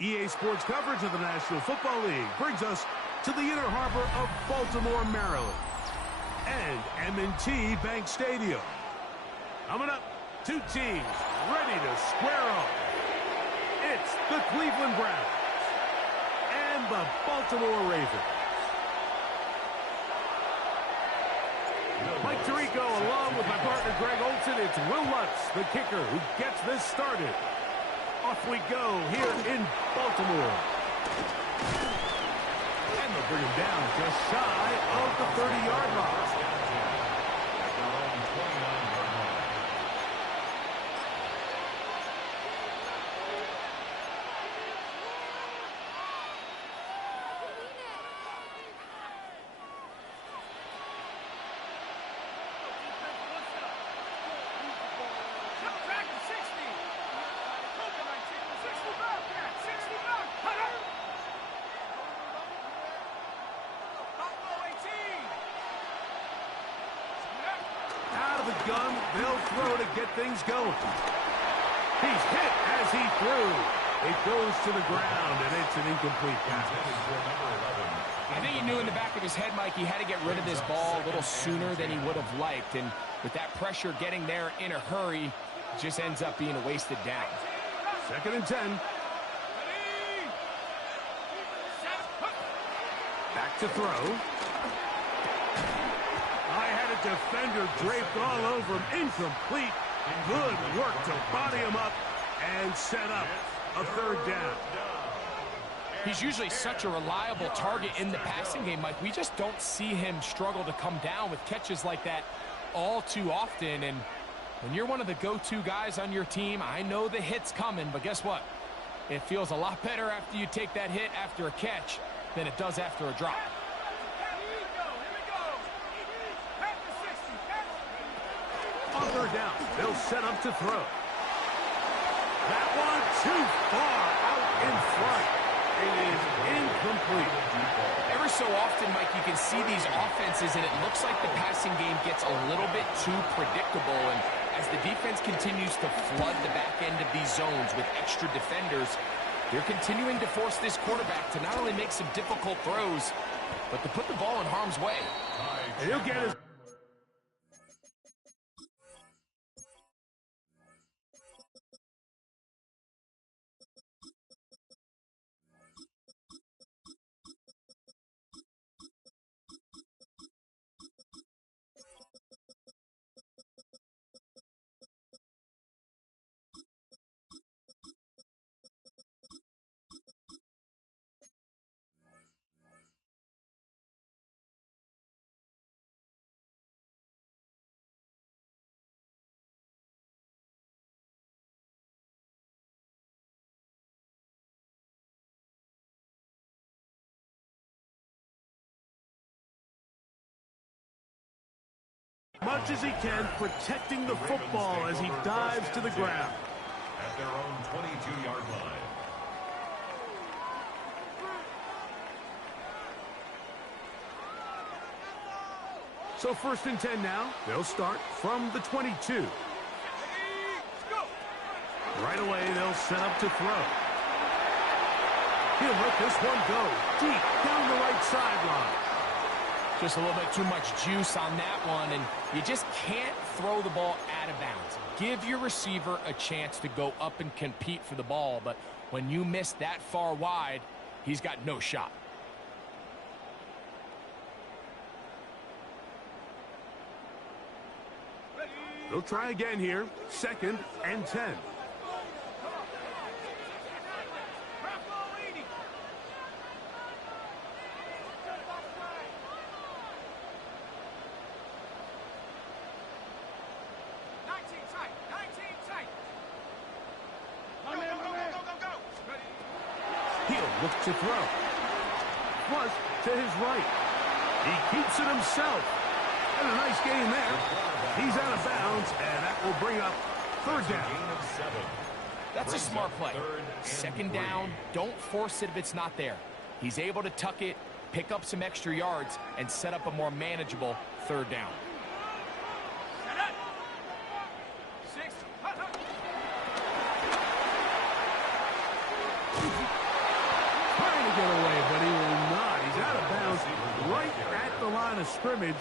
EA Sports coverage of the National Football League brings us to the inner harbor of Baltimore, Maryland, and M&T Bank Stadium. Coming up, two teams ready to square off. It's the Cleveland Browns and the Baltimore Ravens. Mike Tirico along with my partner Greg Olson. It's Will Lutz, the kicker, who gets this started. Off we go here in Baltimore. And they'll bring him down just shy of the 30-yard line. Gun, they'll throw to get things going. He's hit as he threw. It goes to the ground, and it's an incomplete pass. I think he knew in the back of his head, Mike, he had to get rid of this ball a little sooner than he would have liked. And with that pressure getting there in a hurry, it just ends up being a wasted down. 2nd and 10. Back to throw. Defender draped all over him. Incomplete. Good work to body him up and set up a 3rd down. He's usually such a reliable target in the passing game, Mike. We just don't see him struggle to come down with catches like that all too often. And when you're one of the go-to guys on your team, I know the hit's coming, but guess what? It feels a lot better after you take that hit after a catch than it does after a drop. On 3rd down, they'll set up to throw. That one too far out in front. It is incomplete. Ever so often, Mike, you can see these offenses, and it looks like the passing game gets a little bit too predictable. And as the defense continues to flood the back end of these zones with extra defenders, they're continuing to force this quarterback to not only make some difficult throws, but to put the ball in harm's way. And he'll get his... much as he can, protecting the football as he dives to the ground. At their own 22-yard line. So 1st and 10 now. They'll start from the 22. Right away, they'll set up to throw. He'll let this one go deep down the right sideline. Just a little bit too much juice on that one, and you just can't throw the ball out of bounds. Give your receiver a chance to go up and compete for the ball, but when you miss that far wide, he's got no shot. They'll try again here. 2nd and 10. He'll look to throw. Plus, to his right. He keeps it himself. And a nice gain there. He's out of bounds, and that will bring up 3rd down. That's a smart play. 2nd down, don't force it if it's not there. He's able to tuck it, pick up some extra yards, and set up a more manageable 3rd down. scrimmage,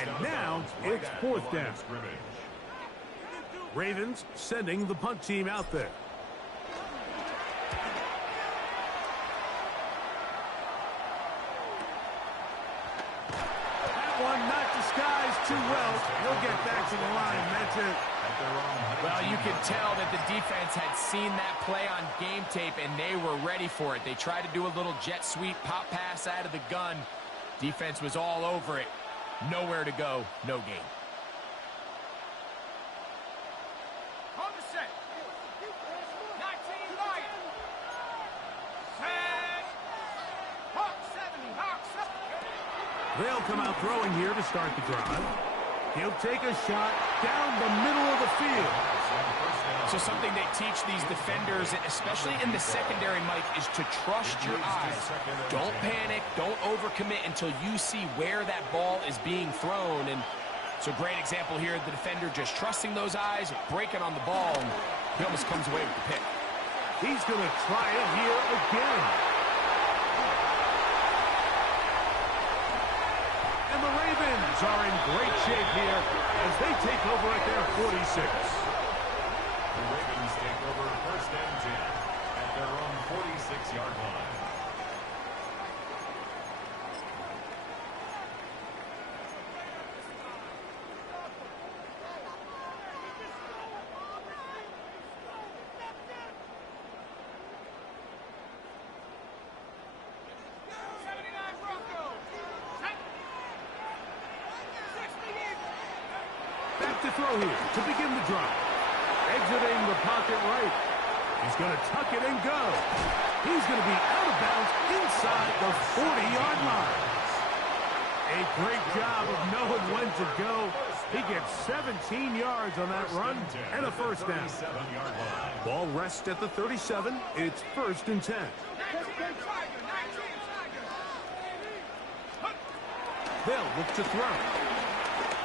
and now it's 4th down. Ravens sending the punt team out there. That one not disguised too well. He'll get back to the line. That's it. Well, you can tell that the defense had seen that play on game tape, and they were ready for it. They tried to do a little jet sweep pop pass out of the gun. Defense was all over it. Nowhere to go, no gain. On the set. 19 Lion. Set. Hawk 70. Hawk 70. They'll come out throwing here to start the drive. He'll take a shot down the middle of the field. So something they teach these defenders, especially in the secondary, Mike, is to trust your eyes. Don't panic. Don't overcommit until you see where that ball is being thrown. And it's a great example here. The defender just trusting those eyes, breaking on the ball, and he almost comes away with the pick. He's going to try it here again. And the Ravens are in great shape here as they take over at their 46. The Ravens take over 1st and 10 at their own 46-yard line. Back to throw here to begin the drive. Exiting the pocket right. He's going to tuck it and go. He's going to be out of bounds inside the 40-yard line. A great job of knowing when to go. He gets 17 yards on that run and a 1st down. Ball rests at the 37. It's 1st and 10. They'll look to throw.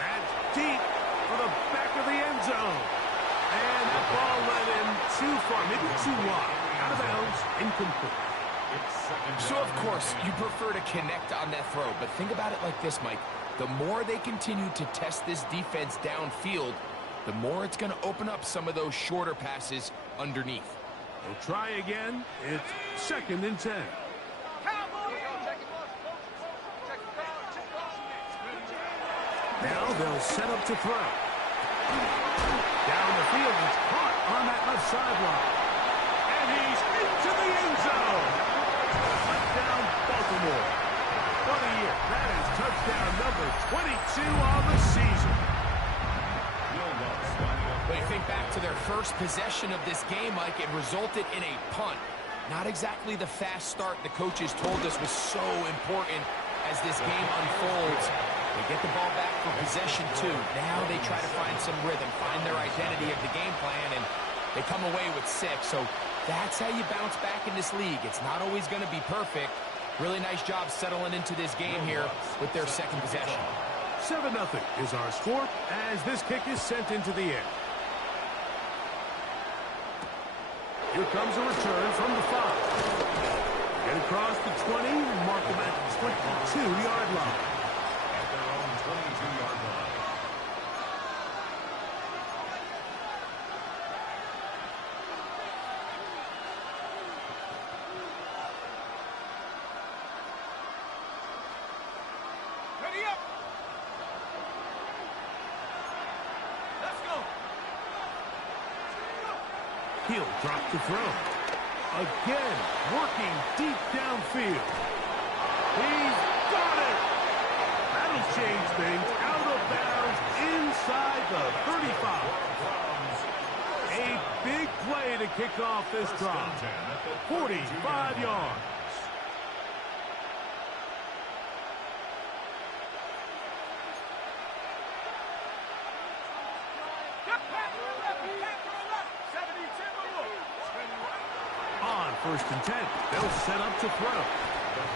That's deep for the back of the end zone. And that ball led him too far, maybe too wide. Out of bounds, incomplete. So, of course, you prefer to connect on that throw, but think about it like this, Mike. The more they continue to test this defense downfield, the more it's going to open up some of those shorter passes underneath. They'll try again. It's 2nd and 10. Now they'll set up to throw. Down the field, it's caught on that left sideline. And he's into the end zone. Touchdown, Baltimore. For the year, that is touchdown number 22 on the season. When you think back to their first possession of this game, Mike, it resulted in a punt. Not exactly the fast start the coaches told us was so important as this game unfolds. They get the ball back for possession 2. Now they try to find some rhythm, find their identity of the game plan, and they come away with 6. So that's how you bounce back in this league. It's not always going to be perfect. Really nice job settling into this game here with their 2nd possession. 7-0 is our score as this kick is sent into the air. Here comes a return from the 5. Get across the 20, mark them at the 22-yard line. At their own 22-yard line. Ready up. Let's go. He'll drop the throw. Again, working deep downfield. He's got it. That'll change things. Out of bounds inside the 35. A big play to kick off this drive. 45 yards. On 1st and 10, they'll set up to throw.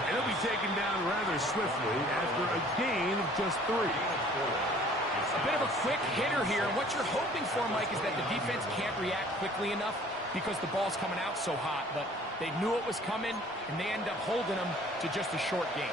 And he'll be taken down rather swiftly after a gain of just 3. A bit of a quick hitter here. What you're hoping for, Mike, is that the defense can't react quickly enough because the ball's coming out so hot. But they knew it was coming, and they end up holding them to just a short gain.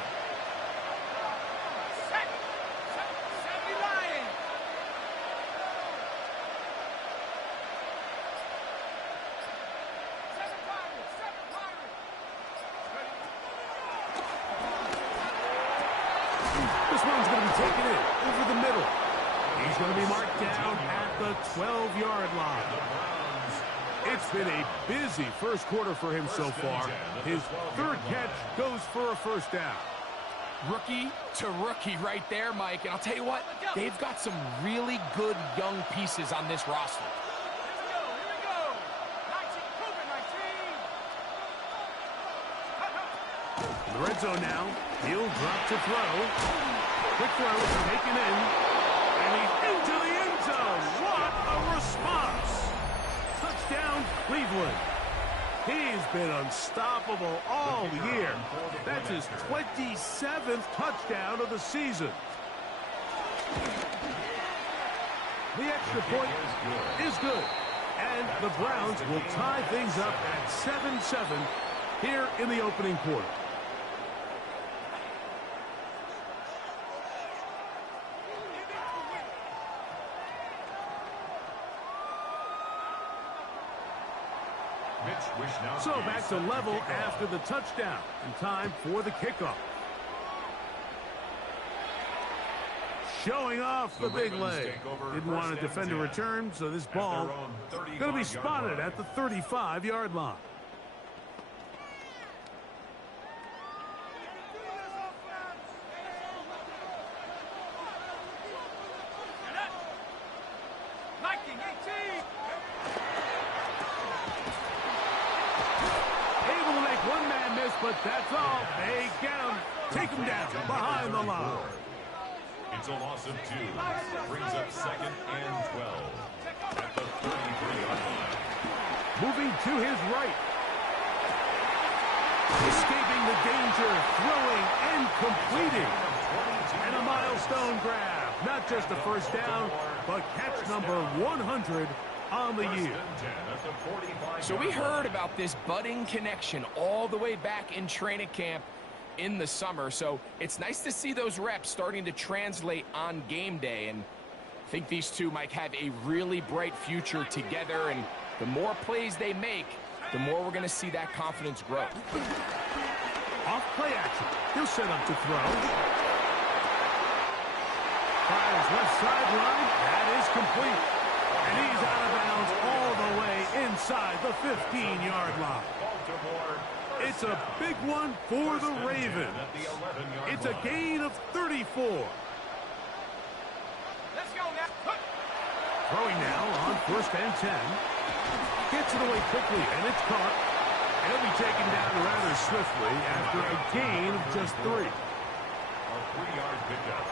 one's going to be taken in over the middle. He's going to be marked down at the 12-yard line. It's been a busy first quarter for him so far. His third catch goes for a first down. Rookie to rookie right there, Mike. And I'll tell you what, they've got some really good young pieces on this roster. In the red zone now. He'll drop to throw. Quick throw, taken in. And he's into the end zone. What a response! Touchdown, Cleveland. He's been unstoppable all year. That's his 27th touchdown of the season. The extra point is good. And the Browns will tie things up at 7-7 here in the opening quarter. So back to level after the touchdown. And time for the kickoff. Showing off the big leg. Didn't want to defend a return, so this ball going to be spotted at the 35-yard line. But that's all. They get him. Take him down behind the line. It's a loss of 2. Brings up 2nd and 12 at the 33-yard line. Moving to his right. Escaping the danger. Throwing and completing. And a milestone grab. Not just a first down, but catch number 100 on the year. So we heard about this budding connection all the way back in training camp in the summer. So it's nice to see those reps starting to translate on game day. And I think these two might have a really bright future together. And the more plays they make, the more we're going to see that confidence grow. Off play action. He'll set up to throw. Fires left sideline. That is complete. And he's out of bounds all the way inside the 15-yard line. It's a big one for the Ravens. It's a gain of 34. Let's go now. Throwing now on 1st and 10. Gets it away quickly, and it's caught. He'll be taken down rather swiftly after a gain of just 3. A 3-yard pickup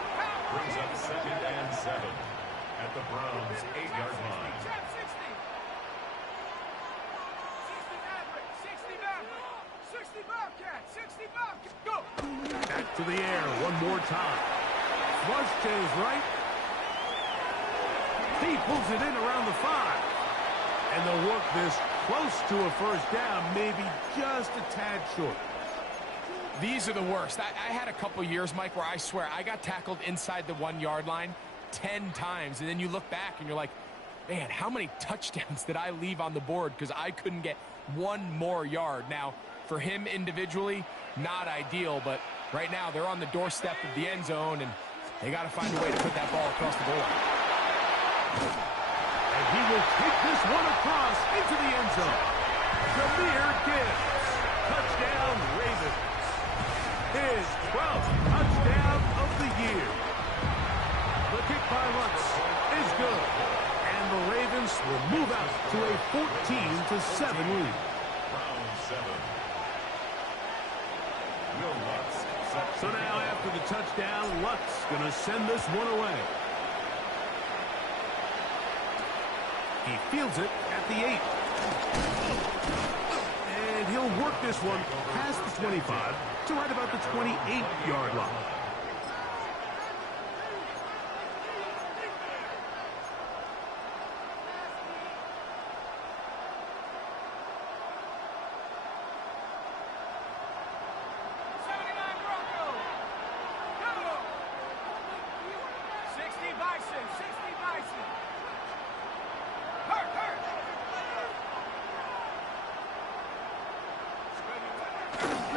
brings up 2nd and 7 at the Browns' 8-yard line. 60 Bobcat, 60 Bobcat, go! Back to the air one more time. Flush to his right. He pulls it in around the 5. And they'll work this close to a first down, maybe just a tad short. These are the worst. I had a couple years, Mike, where I swear I got tackled inside the 1-yard line 10 times. And then you look back and you're like, man, how many touchdowns did I leave on the board because I couldn't get one more yard? Now, for him individually, not ideal, but right now they're on the doorstep of the end zone, and they got to find a way to put that ball across the goal. And he will take this one across into the end zone. Jahmyr Gibbs. Touchdown, Ravens. His 12th touchdown of the year. The kick by Lutz is good. And the Ravens will move out to a 14-7 lead. Round 7. So now after the touchdown, Lutz going to send this one away. He fields it at the 8. And he'll work this one past the 25 to right about the 28-yard line.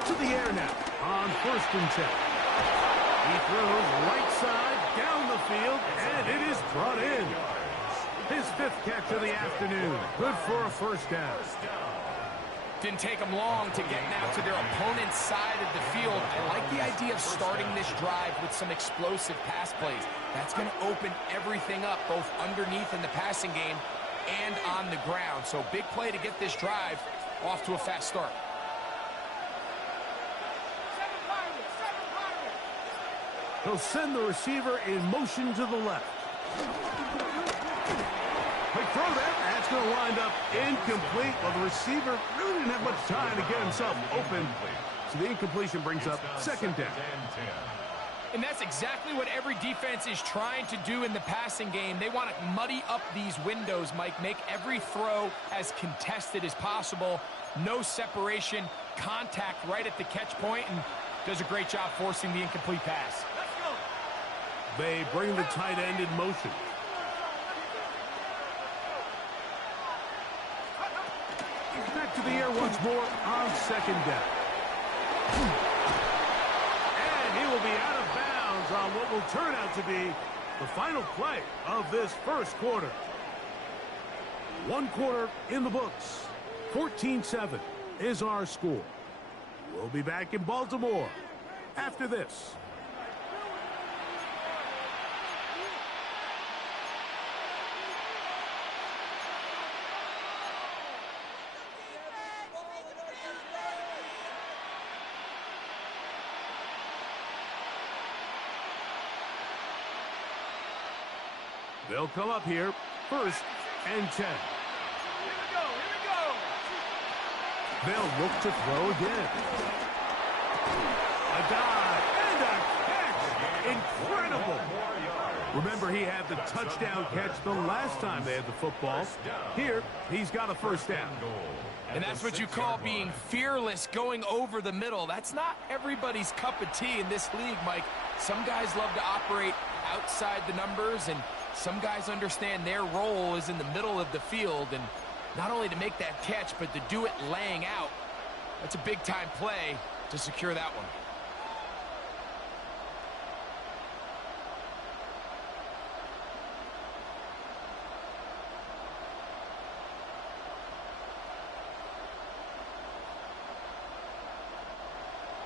To the air now on 1st and 10. He throws right side, down the field, and it is brought in. His 5th catch of the afternoon. Good for a first down. Didn't take them long to get now to their opponent's side of the field. I like the idea of starting this drive with some explosive pass plays. That's going to open everything up, both underneath in the passing game and on the ground. So big play to get this drive off to a fast start. He'll send the receiver in motion to the left. Quick throw there. That's going to wind up incomplete. Well, the receiver really didn't have much time to get himself open. So the incompletion brings up 2nd down. And that's exactly what every defense is trying to do in the passing game. They want to muddy up these windows, Mike, make every throw as contested as possible. No separation, contact right at the catch point, and does a great job forcing the incomplete pass. They bring the tight end in motion. Back to the air once more on 2nd down. And he will be out of bounds on what will turn out to be the final play of this first quarter. 1 quarter in the books. 14-7 is our score. We'll be back in Baltimore after this. They'll come up here, 1st and 10. They'll look to throw again. A dive and a catch. Incredible. Remember, he had the touchdown catch the last time they had the football. Here, he's got a 1st down. And that's what you call being fearless, going over the middle. That's not everybody's cup of tea in this league, Mike. Some guys love to operate outside the numbers, and some guys understand their role is in the middle of the field, and not only to make that catch, but to do it laying out. That's a big-time play to secure that one.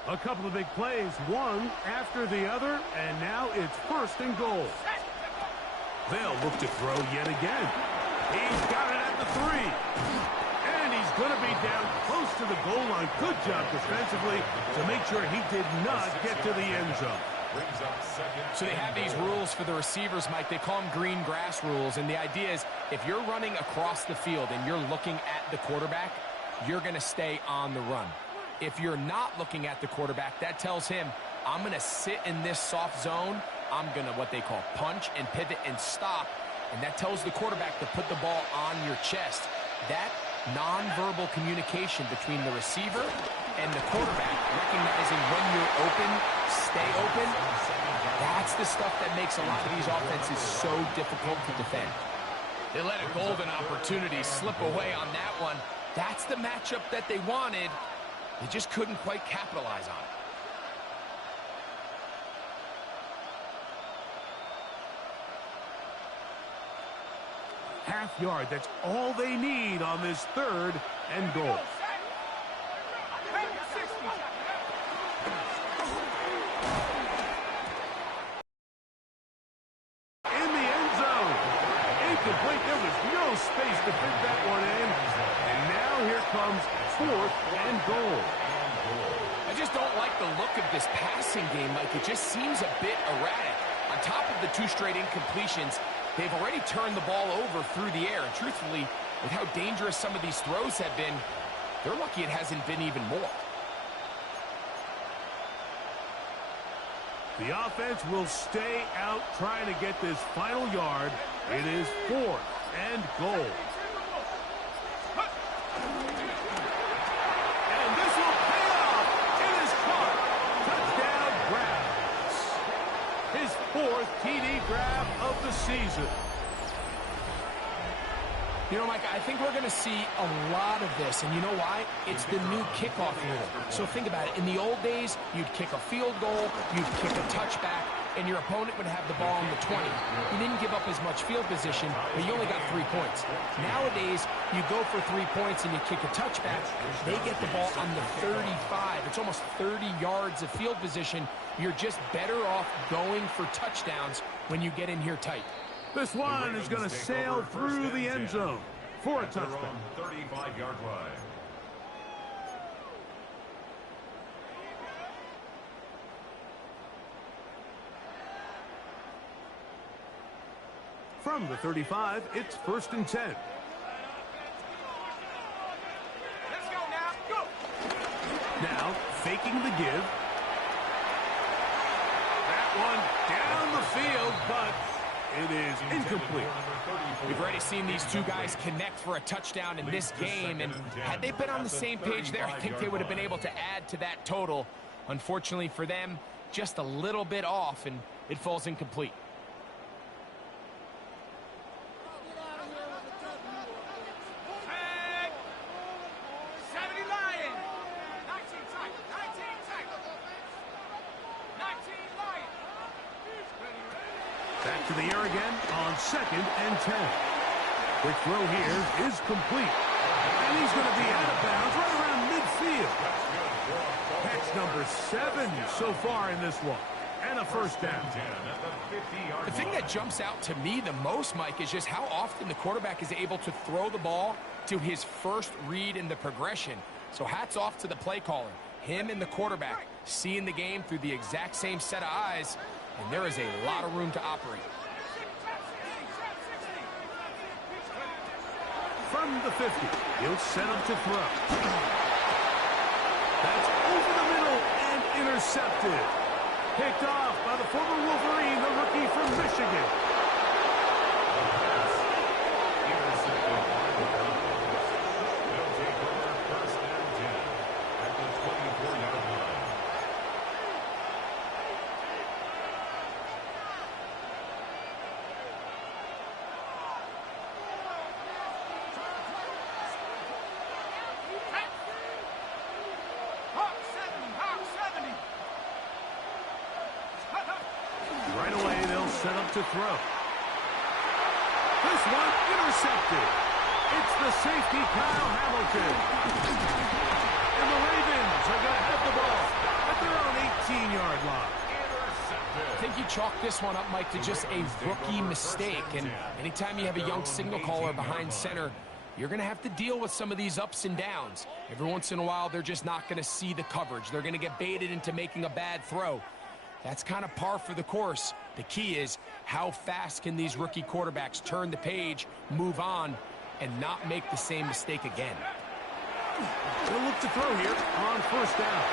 A couple of big plays, one after the other, and now it's 1st and goal. They'll look to throw yet again. He's got it at the 3. And he's going to be down close to the goal line. Good job defensively to make sure he did not get to the end zone. So they have these rules for the receivers, Mike. They call them green grass rules. And the idea is if you're running across the field and you're looking at the quarterback, you're going to stay on the run. If you're not looking at the quarterback, that tells him, I'm going to sit in this soft zone. I'm going to what they call punch and pivot and stop. And that tells the quarterback to put the ball on your chest. That nonverbal communication between the receiver and the quarterback, recognizing when you're open, stay open, that's the stuff that makes a lot of these offenses so difficult to defend. They let a golden opportunity slip away on that one. That's the matchup that they wanted. They just couldn't quite capitalize on it. Half yard, that's all they need on this 3rd and goal. In the end zone. Incomplete. There was no space to fit that one in. And now here comes 4th and goal. I just don't like the look of this passing game, Mike. It just seems a bit erratic. On top of the 2 straight incompletions, they've already turned the ball over through the air. And truthfully, with how dangerous some of these throws have been, they're lucky it hasn't been even more. The offense will stay out trying to get this final yard. It is 4th and goal. And this will pay off. It is caught. Touchdown grab. His 4th TD grab of the season. You know, Mike, I think we're going to see a lot of this, and you know why? It's the new kickoff rule. So think about it. In the old days, you'd kick a field goal, you'd kick a touchback, and your opponent would have the ball on the 20. You didn't give up as much field position, but you only got 3 points. Nowadays, you go for 3 points and you kick a touchback, they get the ball on the 35. It's almost 30 yards of field position. You're just better off going for touchdowns when you get in here tight. This one is going to sail through the end zone for a touchdown. 35-yard line. From the 35, it's 1st and 10. Let's go now. Go. Now, faking the give. That one down the field, but it is incomplete. We've already seen these two guys connect for a touchdown in this game, and had they been on the same page there, I think they would have been able to add to that total. Unfortunately for them, just a little bit off, and it falls incomplete. Hey! 70 Lion. 19 tackle. 19 tackle. 19 Lion. Back to the air again on 2nd and 10. Quick throw here is complete. And he's going to be out of bounds right around midfield. Catch number 7 so far in this one. And a 1st down. The thing that jumps out to me the most, Mike, is just how often the quarterback is able to throw the ball to his first read in the progression. So hats off to the play caller. Him and the quarterback seeing the game through the exact same set of eyes, and there is a lot of room to operate. From the 50, he'll set up to throw. That's over the middle and intercepted. Picked off by the former Wolverine, the rookie from Michigan. They'll take over 1st and 10 at the 24-yard line. Hawk 70. Right away, they'll set up to throw. This one intercepted. It's the safety, Kyle Hamilton. And the Ravens are going to have the ball at their own 18-yard line. I think you chalk this one up, Mike, to just a rookie mistake. And anytime you have a young signal caller behind center, you're going to have to deal with some of these ups and downs. Every once in a while, they're just not going to see the coverage. They're going to get baited into making a bad throw. That's kind of par for the course. The key is how fast can these rookie quarterbacks turn the page, move on, and not make the same mistake again. They'll look to throw here on 1st down.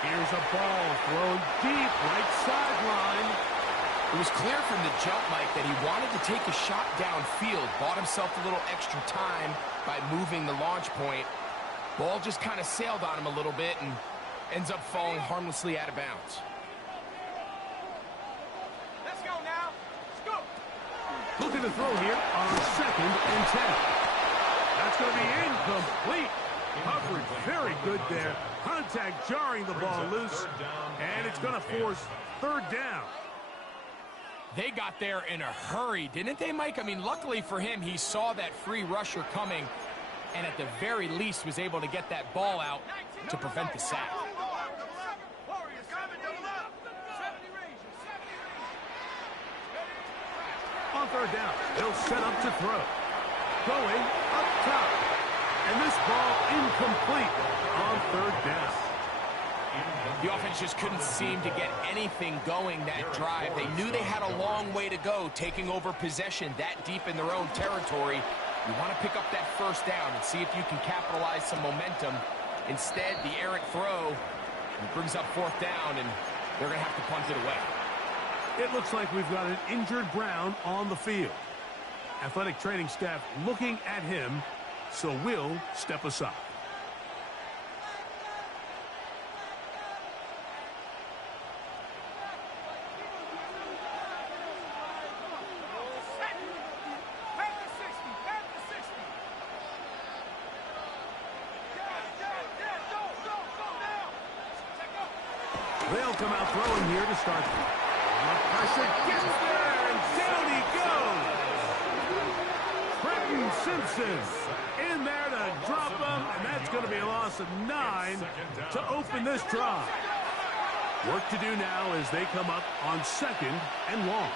Here's a ball thrown deep right sideline. It was clear from the jump, Mike, that he wanted to take a shot downfield, bought himself a little extra time by moving the launch point. Ball just kind of sailed on him a little bit and ends up falling harmlessly out of bounds. Let's go now. Let's go. Looking to throw here on 2nd and 10. That's going to be incomplete. Coverage very good there. Contact jarring the ball loose. And it's going to force 3rd down. They got there in a hurry, didn't they, Mike? I mean, luckily for him, he saw that free rusher coming and at the very least was able to get that ball out to prevent the sack. On 3rd down, they'll set up to throw. Going up top. And this ball incomplete on 3rd down. The offense just couldn't seem to get anything going that drive. They knew they had a long way to go, taking over possession that deep in their own territory. You want to pick up that 1st down and see if you can capitalize some momentum. Instead, the errant throw brings up 4th down, and they're going to have to punt it away. It looks like we've got an injured Brown on the field. Athletic training staff looking at him, so we'll step aside. They'll come out throwing here to start. The pressure gets there, and down he goes. Brenton Simpson in there to drop him, and that's going to be a loss of 9 to open this drive. Work to do now as they come up on 2nd and long.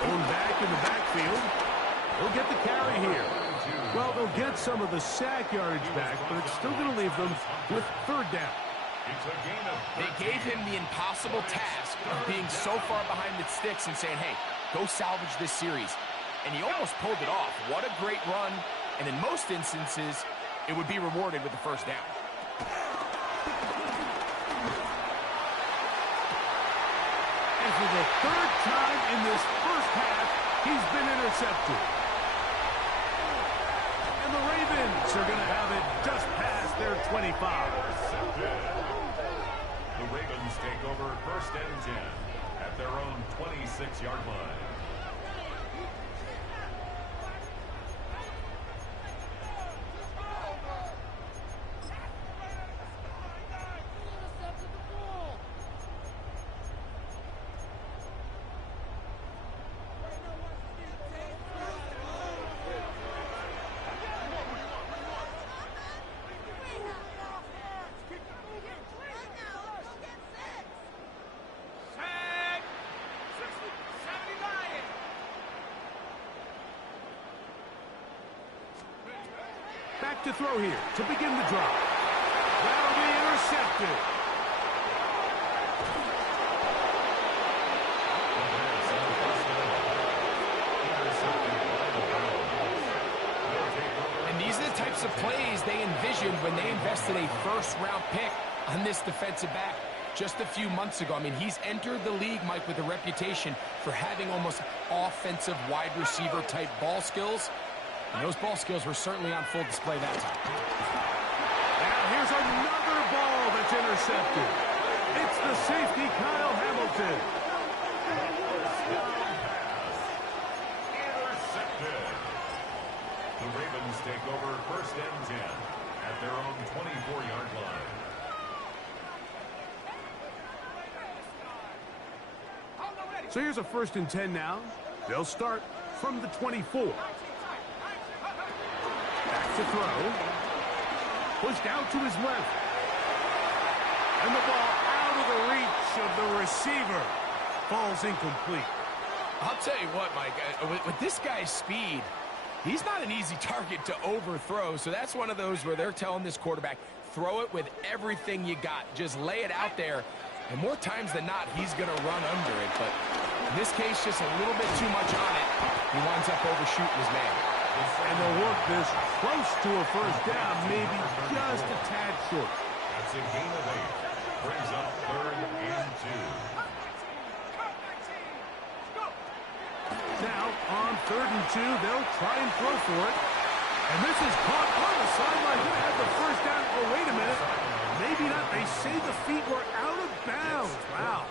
Going back in the backfield. They'll get the carry here. Well, they'll get some of the sack yardage back, but it's still going to leave them with 3rd down. They gave him the impossible task of being so far behind the sticks and saying, hey, go salvage this series. And he almost pulled it off. What a great run. And in most instances, it would be rewarded with the 1st down. And for the 3rd time in this first half, he's been intercepted. And the Ravens are going to have it just past their 25. The Ravens take over 1st and 10 at their own 26-yard line. Back to throw here to begin the drive. That'll be intercepted. And these are the types of plays they envisioned when they invested a 1st-round pick on this defensive back just a few months ago. I mean, he's entered the league, Mike, with a reputation for having almost offensive wide receiver type ball skills. And those ball skills were certainly on full display that time. Now here's another ball that's intercepted. It's the safety, Kyle Hamilton. Intercepted. The Ravens take over 1st and 10 at their own 24-yard line. So here's a 1st and 10 now. They'll start from the 24. To throw. Pushed out to his left. And the ball out of the reach of the receiver. Falls incomplete. I'll tell you what, Mike, with this guy's speed, he's not an easy target to overthrow. So that's one of those where they're telling this quarterback, throw it with everything you got. Just lay it out there. And more times than not, he's going to run under it. But in this case, just a little bit too much on it. He winds up overshooting his man. And they'll work this close to a 1st down, maybe just a tad short. That's a gain of 8. Brings up 3rd and 2. Now, on 3rd and 2, they'll try and throw for it. And this is caught on the sideline. Going to have the 1st down. Oh, wait a minute. Maybe not. They say the feet were out of bounds. Wow.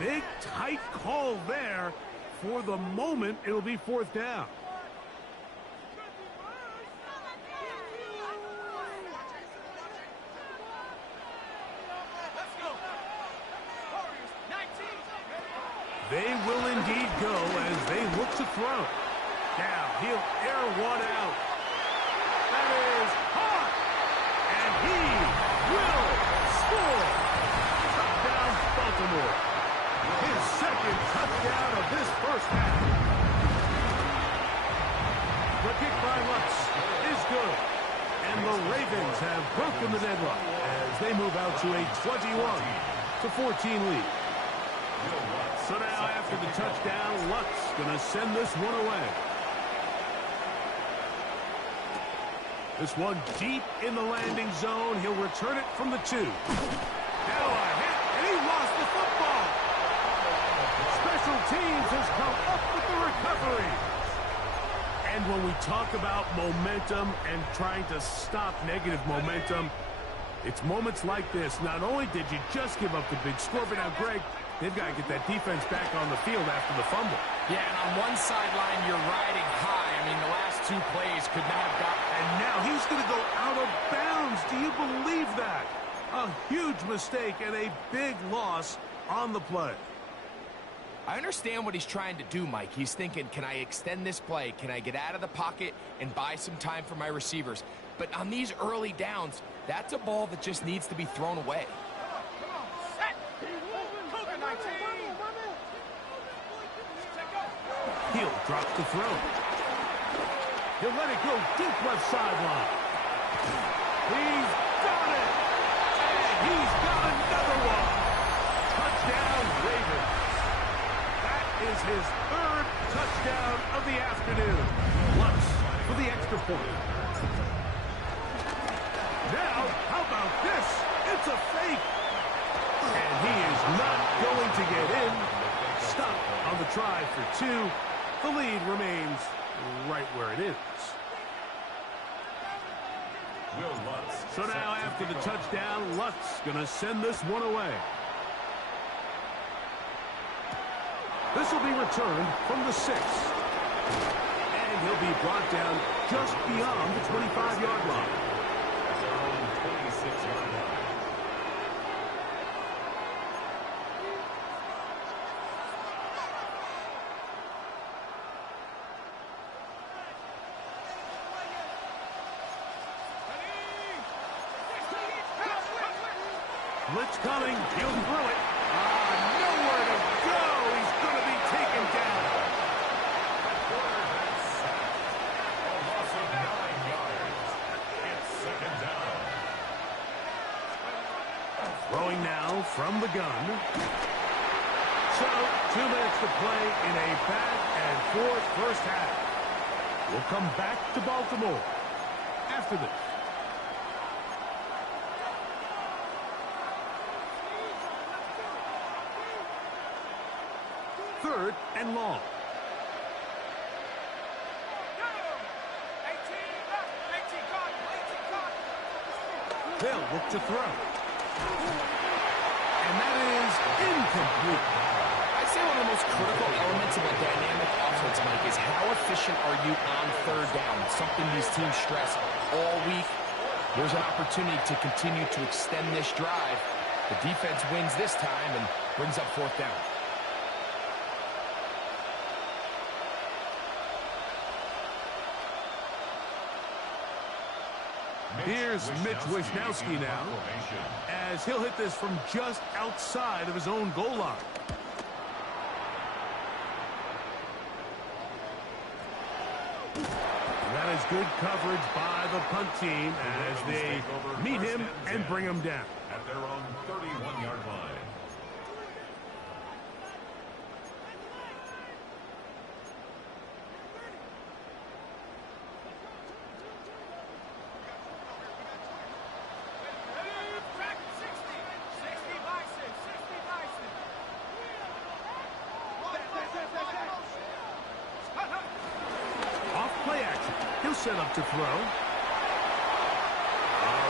Big, tight call there. For the moment, it'll be 4th down. They will indeed go as they look to throw. Now, he'll air one out. That is hot. And he will score. Touchdown, Baltimore. His 2nd touchdown of this first half. The kick by Lutz is good. And the Ravens have broken the deadlock as they move out to a 21-14 lead. So now, after the touchdown, Lutz going to send this one away. This one deep in the landing zone. He'll return it from the 2. Now a hit, and he lost the football. Special teams has come up with the recovery. And when we talk about momentum and trying to stop negative momentum, it's moments like this. Not only did you just give up the big score, but now, Greg, they've got to get that defense back on the field after the fumble. Yeah, and on one sideline, you're riding high. I mean, the last two plays could not have gotten... And now he's going to go out of bounds. Do you believe that? A huge mistake and a big loss on the play. I understand what he's trying to do, Mike. He's thinking, can I extend this play? Can I get out of the pocket and buy some time for my receivers? But on these early downs, that's a ball that just needs to be thrown away. He'll drop the throw. He'll let it go deep left sideline. He's got it. And he's got another one. Touchdown, Ravens. That is his third touchdown of the afternoon. Lutz for the extra point. Now, how about this? It's a fake. And he is not going to get in. Stop on the try for two. The lead remains right where it is. So now after the touchdown, Lutz going to send this one away. This will be returned from the 6. And he'll be brought down just beyond the 25-yard line. 26-yard line. Blitz coming. He'll throw it. Nowhere to go. He's going to be taken down. A loss of 9 yards. It's second down. Throwing now from the gun. So, 2 minutes to play in a back-and-forth first half. We'll come back to Baltimore after this. Third and long. They'll look to throw. And that is incomplete. I'd say one of the most critical elements of a dynamic offense, Mike, is how efficient are you on third down? It's something these teams stress all week. There's an opportunity to continue to extend this drive. The defense wins this time and brings up fourth down. Here's Mitch Wisnowski now, as he'll hit this from just outside of his own goal line. And that is good coverage by the punt team as they meet him and bring him down. At their own 31-yard line. Set up to throw.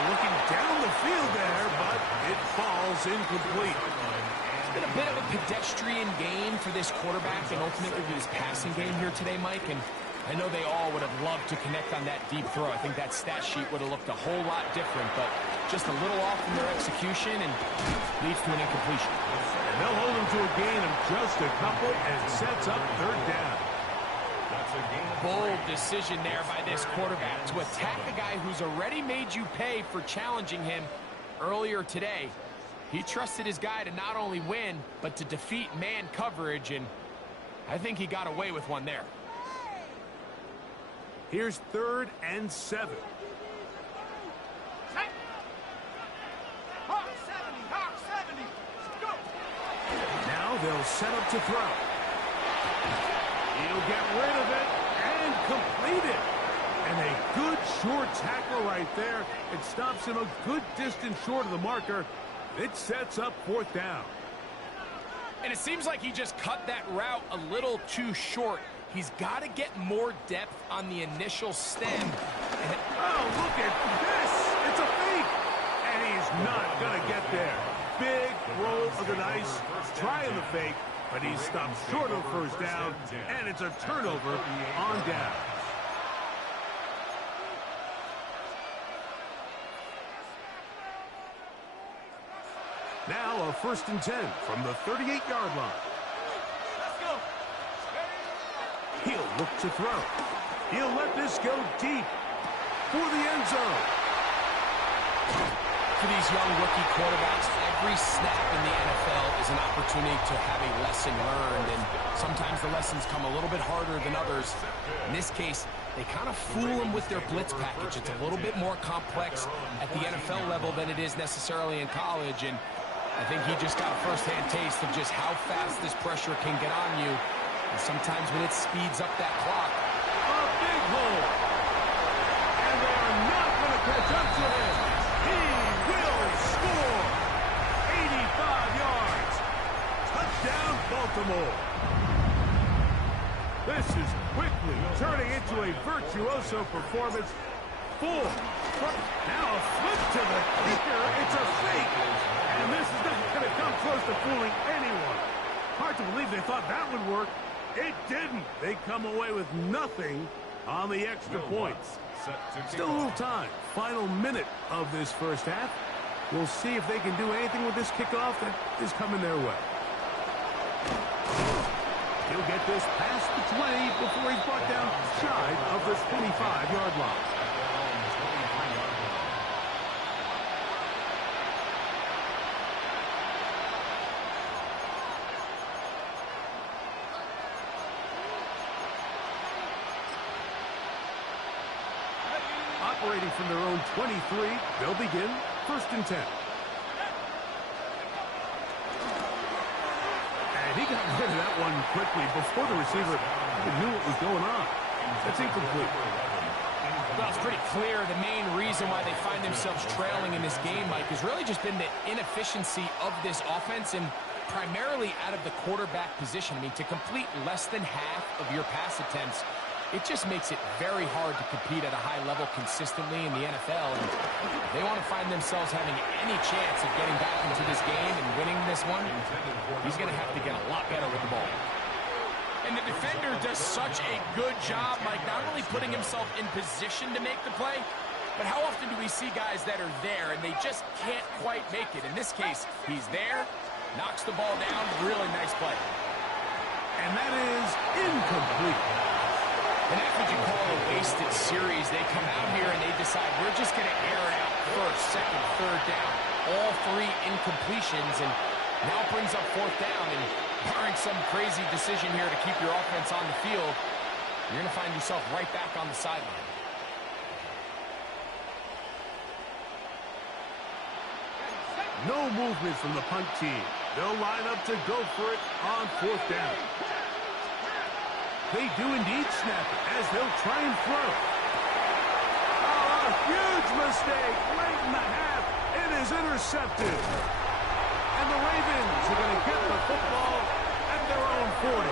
Looking down the field there, but it falls incomplete. It's been a bit of a pedestrian game for this quarterback and ultimately for his passing game here today, Mike. And I know they all would have loved to connect on that deep throw. I think that stat sheet would have looked a whole lot different, but just a little off in their execution and leads to an incompletion. And they'll hold him to a gain of just a couple and sets up third down. Bold decision there by this quarterback to attack a guy who's already made you pay for challenging him earlier today. He trusted his guy to not only win, but to defeat man coverage, and I think he got away with one there. Here's 3rd and 7. Now they'll set up to throw. He'll get rid of it and complete it. And a good short tackle right there. It stops him a good distance short of the marker. It sets up fourth down. And it seems like he just cut that route a little too short. He's got to get more depth on the initial stem. Oh, look at this. It's a fake. And he's not going to get there. Big roll of the dice. Trying the fake. But he stops short of first down, and it's a turnover on down. a 1st and 10 from the 38-yard line. Let's go. He'll look to throw. He'll let this go deep for the end zone. For these young rookie quarterbacks, every snap in the NFL is an opportunity to have a lesson learned, and sometimes the lessons come a little bit harder than others. In this case, they kind of fool them with their blitz package. It's a little bit more complex at the NFL level than it is necessarily in college, and I think he just got a first-hand taste of just how fast this pressure can get on you, and sometimes when it speeds up that clock. A big hole. And they are not going to catch up to him. He will score. 85 yards. Touchdown, Baltimore. This is quickly turning into a virtuoso performance. Now a flip to the kicker. It's a fake. And this is not going to come close to fooling anyone. Hard to believe they thought that would work. It didn't. They come away with nothing on the extra points. Still a little time. Final minute of this first half. We'll see if they can do anything with this kickoff that is coming their way. He'll get this past the 20 before he's brought down shy of the 25-yard line. Operating from their own 23, they'll begin 1st and 10. And he got rid of that one quickly before the receiver knew what was going on. That's incomplete. Well, it's pretty clear the main reason why they find themselves trailing in this game, Mike, has really just been the inefficiency of this offense and primarily out of the quarterback position. I mean, to complete less than half of your pass attempts, it just makes it very hard to compete at a high level consistently in the NFL. And if they want to find themselves having any chance of getting back into this game and winning this one, he's going to have to get a lot better with the ball. And the defender does such a good job, Mike, not only putting himself in position to make the play, but how often do we see guys that are there and they just can't quite make it? In this case, he's there, knocks the ball down, really nice play. And that is incomplete. And that's what you call a wasted series. They come out here and they decide, we're just going to air it out first, second, third down. All three incompletions, and now it brings up 4th down. And barring some crazy decision here to keep your offense on the field, you're going to find yourself right back on the sideline. No movement from the punt team. They'll line up to go for it on 4th down. They do indeed snap it as they'll try and throw. Oh, a huge mistake late in the half. It is intercepted. And the Ravens are going to get the football at their own 40.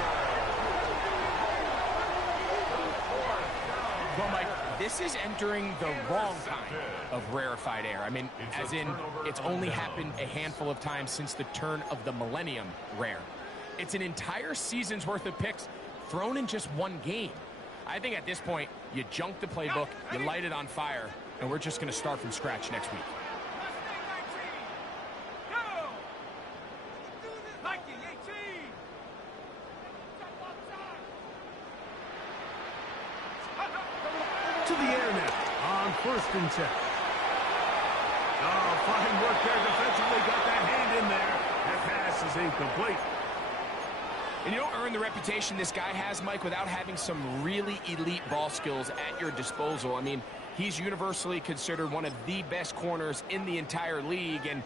Well, Mike, this is entering the wrong kind of rarefied air. I mean, as in, it's only happened a handful of times since the turn of the millennium rare. It's an entire season's worth of picks thrown in just one game. I think at this point, you junk the playbook, you light it on fire, and we're just going to start from scratch next week. To the air now on 1st and 10. Oh, fine work there defensively. Got that hand in there. That pass is incomplete. And you don't earn the reputation this guy has, Mike, without having some really elite ball skills at your disposal. I mean, he's universally considered one of the best corners in the entire league, and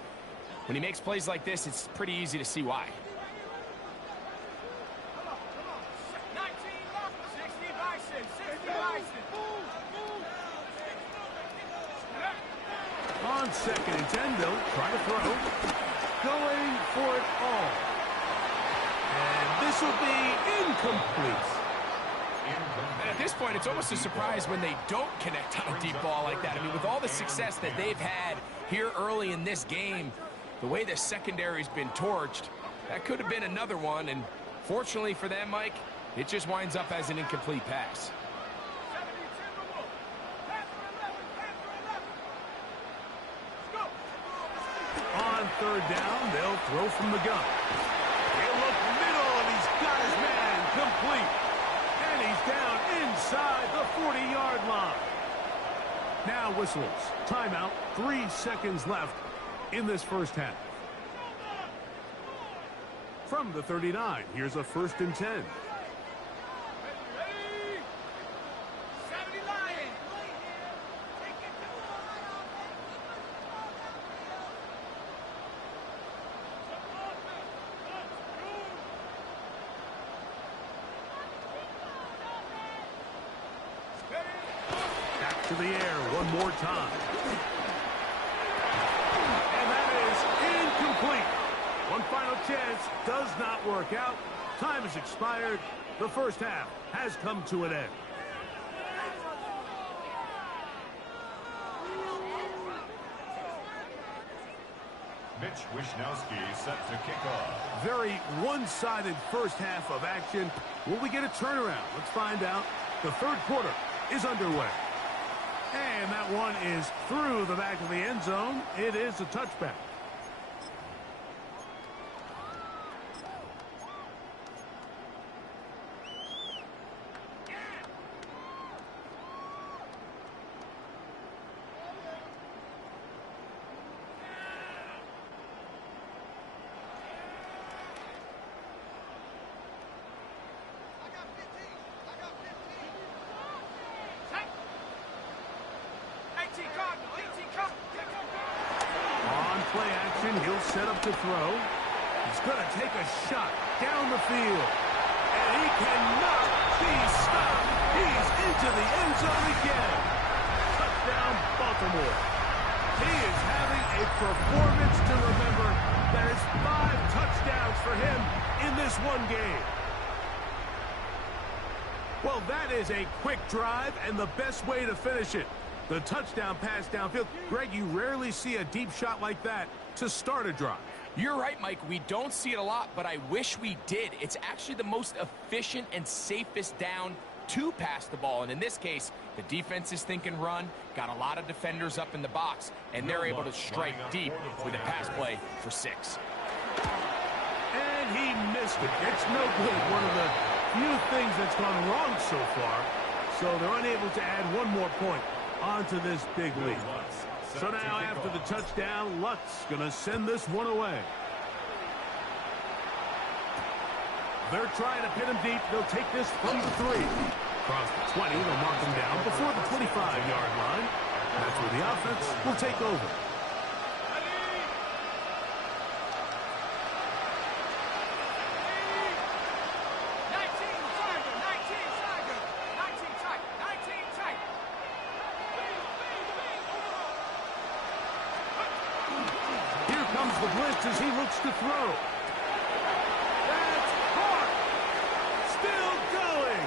when he makes plays like this, it's pretty easy to see why. On 2nd and 10, they'll try to throw. Going for it all. And this will be incomplete. And at this point, it's almost a surprise when they don't connect on a deep ball like that. I mean, with all the success that they've had here early in this game, the way the secondary's been torched, that could have been another one. And fortunately for them, Mike, it just winds up as an incomplete pass. On third down, they'll throw from the gun. He'll look middle, and he's got his man complete. And he's down inside the 40-yard line. Now whistles. Timeout. 3 seconds left in this first half. From the 39, here's a 1st and 10. To the air one more time. And that is incomplete. One final chance does not work out. Time has expired. The first half has come to an end. Mitch Wishnowsky set to kick off. Very one-sided first half of action. Will we get a turnaround? Let's find out. The third quarter is underway. And that one is through the back of the end zone. It is a touchback. On play action, he'll set up to throw. He's going to take a shot down the field. And he cannot be stopped. He's into the end zone again. Touchdown, Baltimore. He is having a performance to remember. That is 5 touchdowns for him in this one game. Well, that is a quick drive and the best way to finish it. The touchdown pass downfield. Greg, you rarely see a deep shot like that to start a drive. You're right, Mike. We don't see it a lot, but I wish we did. It's actually the most efficient and safest down to pass the ball. And in this case, the defense is thinking run, got a lot of defenders up in the box, and they're able to strike deep with a pass play for 6. And he missed it. It's no good. One of the few things that's gone wrong so far. So they're unable to add one more point onto this big lead. So now after the touchdown, Lutz going to send this one away. They're trying to pin him deep. They'll take this from the 3. Across the 20, they'll mark him down before the 25-yard line. That's where the offense will take over. The blitz as he looks to throw. That's caught. Still going.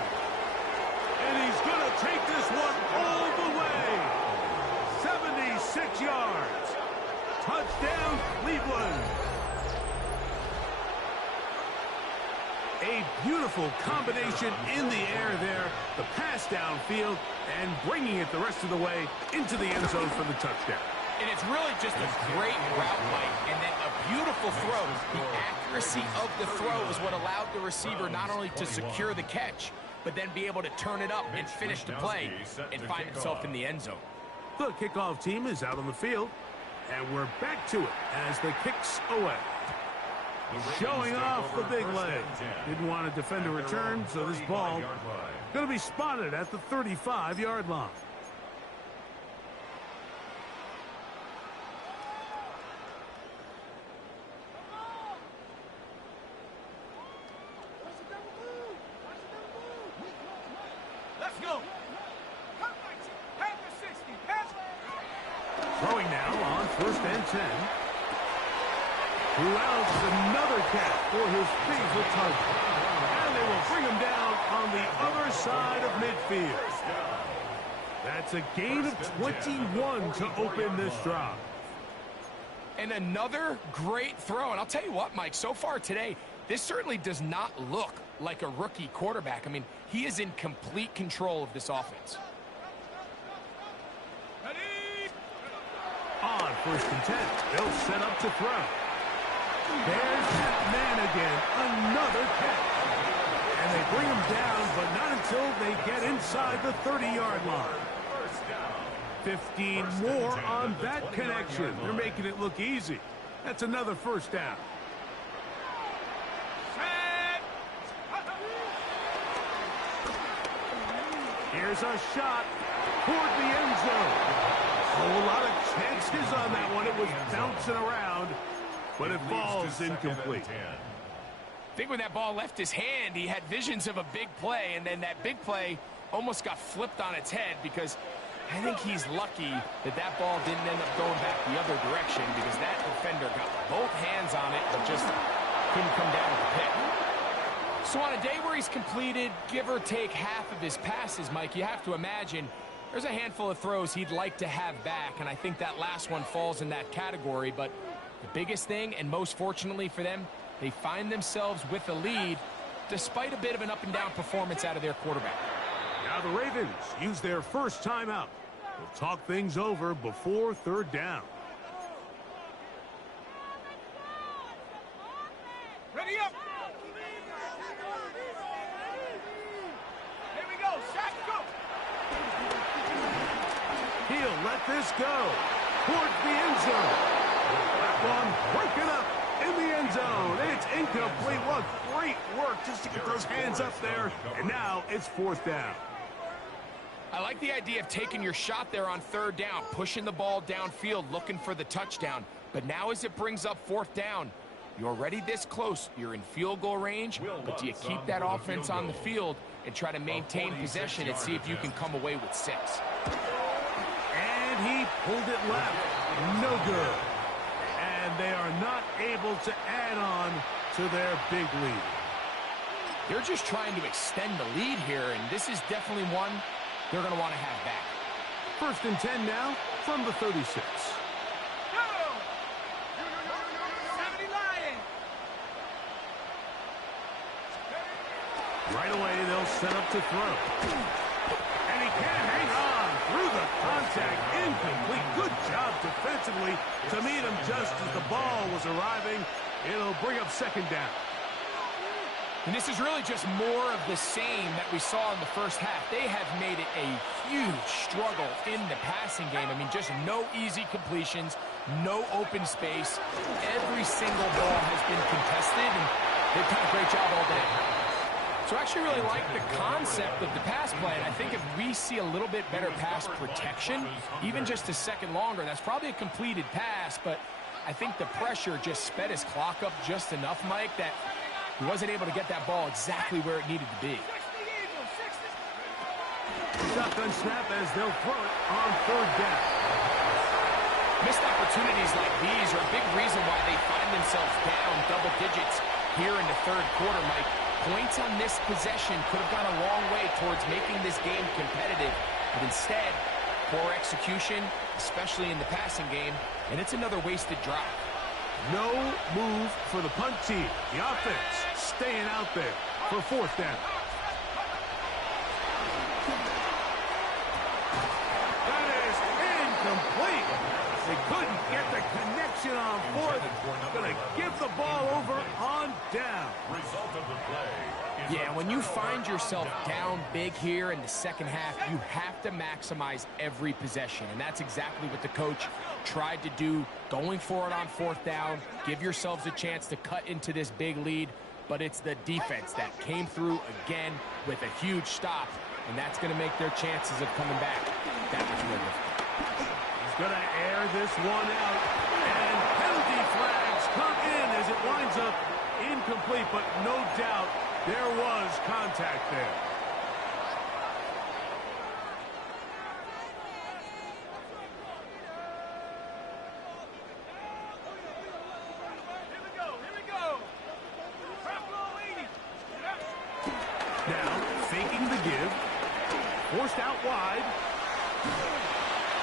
And he's going to take this one all the way. 76 yards. Touchdown, Cleveland. A beautiful combination in the air there. The pass downfield and bringing it the rest of the way into the end zone for the touchdown. And it's really just a great route, Mike, and then a beautiful throw. The accuracy of the throw is what allowed the receiver not only to secure the catch, but then be able to turn it up and finish the play and find himself in the end zone. The kickoff team is out on the field, and we're back to it as the kicks away. Showing off the big leg. Didn't want to defend a return, so this ball going to be spotted at the 35-yard line. Throwing now on 1st and 10. Who else? Another catch for his favorite target. And they will bring him down on the other side of midfield. That's a gain of 21 to open this drive. And another great throw. And I'll tell you what, Mike, so far today, this certainly does not look like a rookie quarterback. I mean, he is in complete control of this offense. On 1st and 10, they'll set up to throw. There's that man again. Another catch. And they bring him down, but not until they get inside the 30-yard line. 15 more on that connection. They're making it look easy. That's another first down. Here's a shot toward the end zone. A lot of chances on that one. It was bouncing around, but it falls incomplete. I think when that ball left his hand, he had visions of a big play, and then that big play almost got flipped on its head because I think he's lucky that that ball didn't end up going back the other direction because that defender got both hands on it but just couldn't come down with the pick. So on a day where he's completed, give or take half of his passes, Mike, you have to imagine there's a handful of throws he'd like to have back, and I think that last one falls in that category. But the biggest thing, and most fortunately for them, they find themselves with a lead despite a bit of an up-and-down performance out of their quarterback. Now the Ravens use their first timeout. We'll talk things over before third down. Ready up. Here we go. Shot, go. He'll let this go towards the end zone. That one breaking up in the end zone. It's incomplete. What great work just to get those hands up there. And now it's fourth down. I like the idea of taking your shot there on third down, pushing the ball downfield, looking for the touchdown. But now as it brings up fourth down, you're already this close. You're in field goal range, but do you keep that offense on the field and try to maintain possession and see if you can come away with 6? And he pulled it left. No good. And they are not able to add on to their big lead. They're just trying to extend the lead here, and this is definitely one they're going to want to have back. First and 10 now from the 36. Right away, they'll set up to throw. And he can't hang on through the contact. Incomplete. Good job defensively to meet him just as the ball was arriving. It'll bring up second down. And this is really just more of the same that we saw in the first half. They have made it a huge struggle in the passing game. I mean, just no easy completions, no open space. Every single ball has been contested, and they've done a great job all day. So I actually really like the concept of the pass play, and I think if we see a little bit better pass protection, even just a second longer, that's probably a completed pass, but I think the pressure just sped his clock up just enough, Mike, that he wasn't able to get that ball exactly where it needed to be. Shotgun snap as they'll throw it on third down. Missed opportunities like these are a big reason why they find themselves down double digits here in the third quarter, Mike. Points on this possession could have gone a long way towards making this game competitive, but instead, poor execution, especially in the passing game, and it's another wasted drive. No move for the punt team. The offense staying out there for fourth down. That is incomplete. They couldn't get the connection on fourth. Going to give the ball over on down. Result of the play. Yeah, when you find yourself down big here in the second half, you have to maximize every possession, and that's exactly what the coach tried to do, going for it on fourth down, give yourselves a chance to cut into this big lead, but it's the defense that came through again with a huge stop, and that's going to make their chances of coming back that much more difficult. He's going to air this one out, and penalty flags come in as it winds up incomplete, but no doubt there was contact there. Now, faking the give, forced out wide,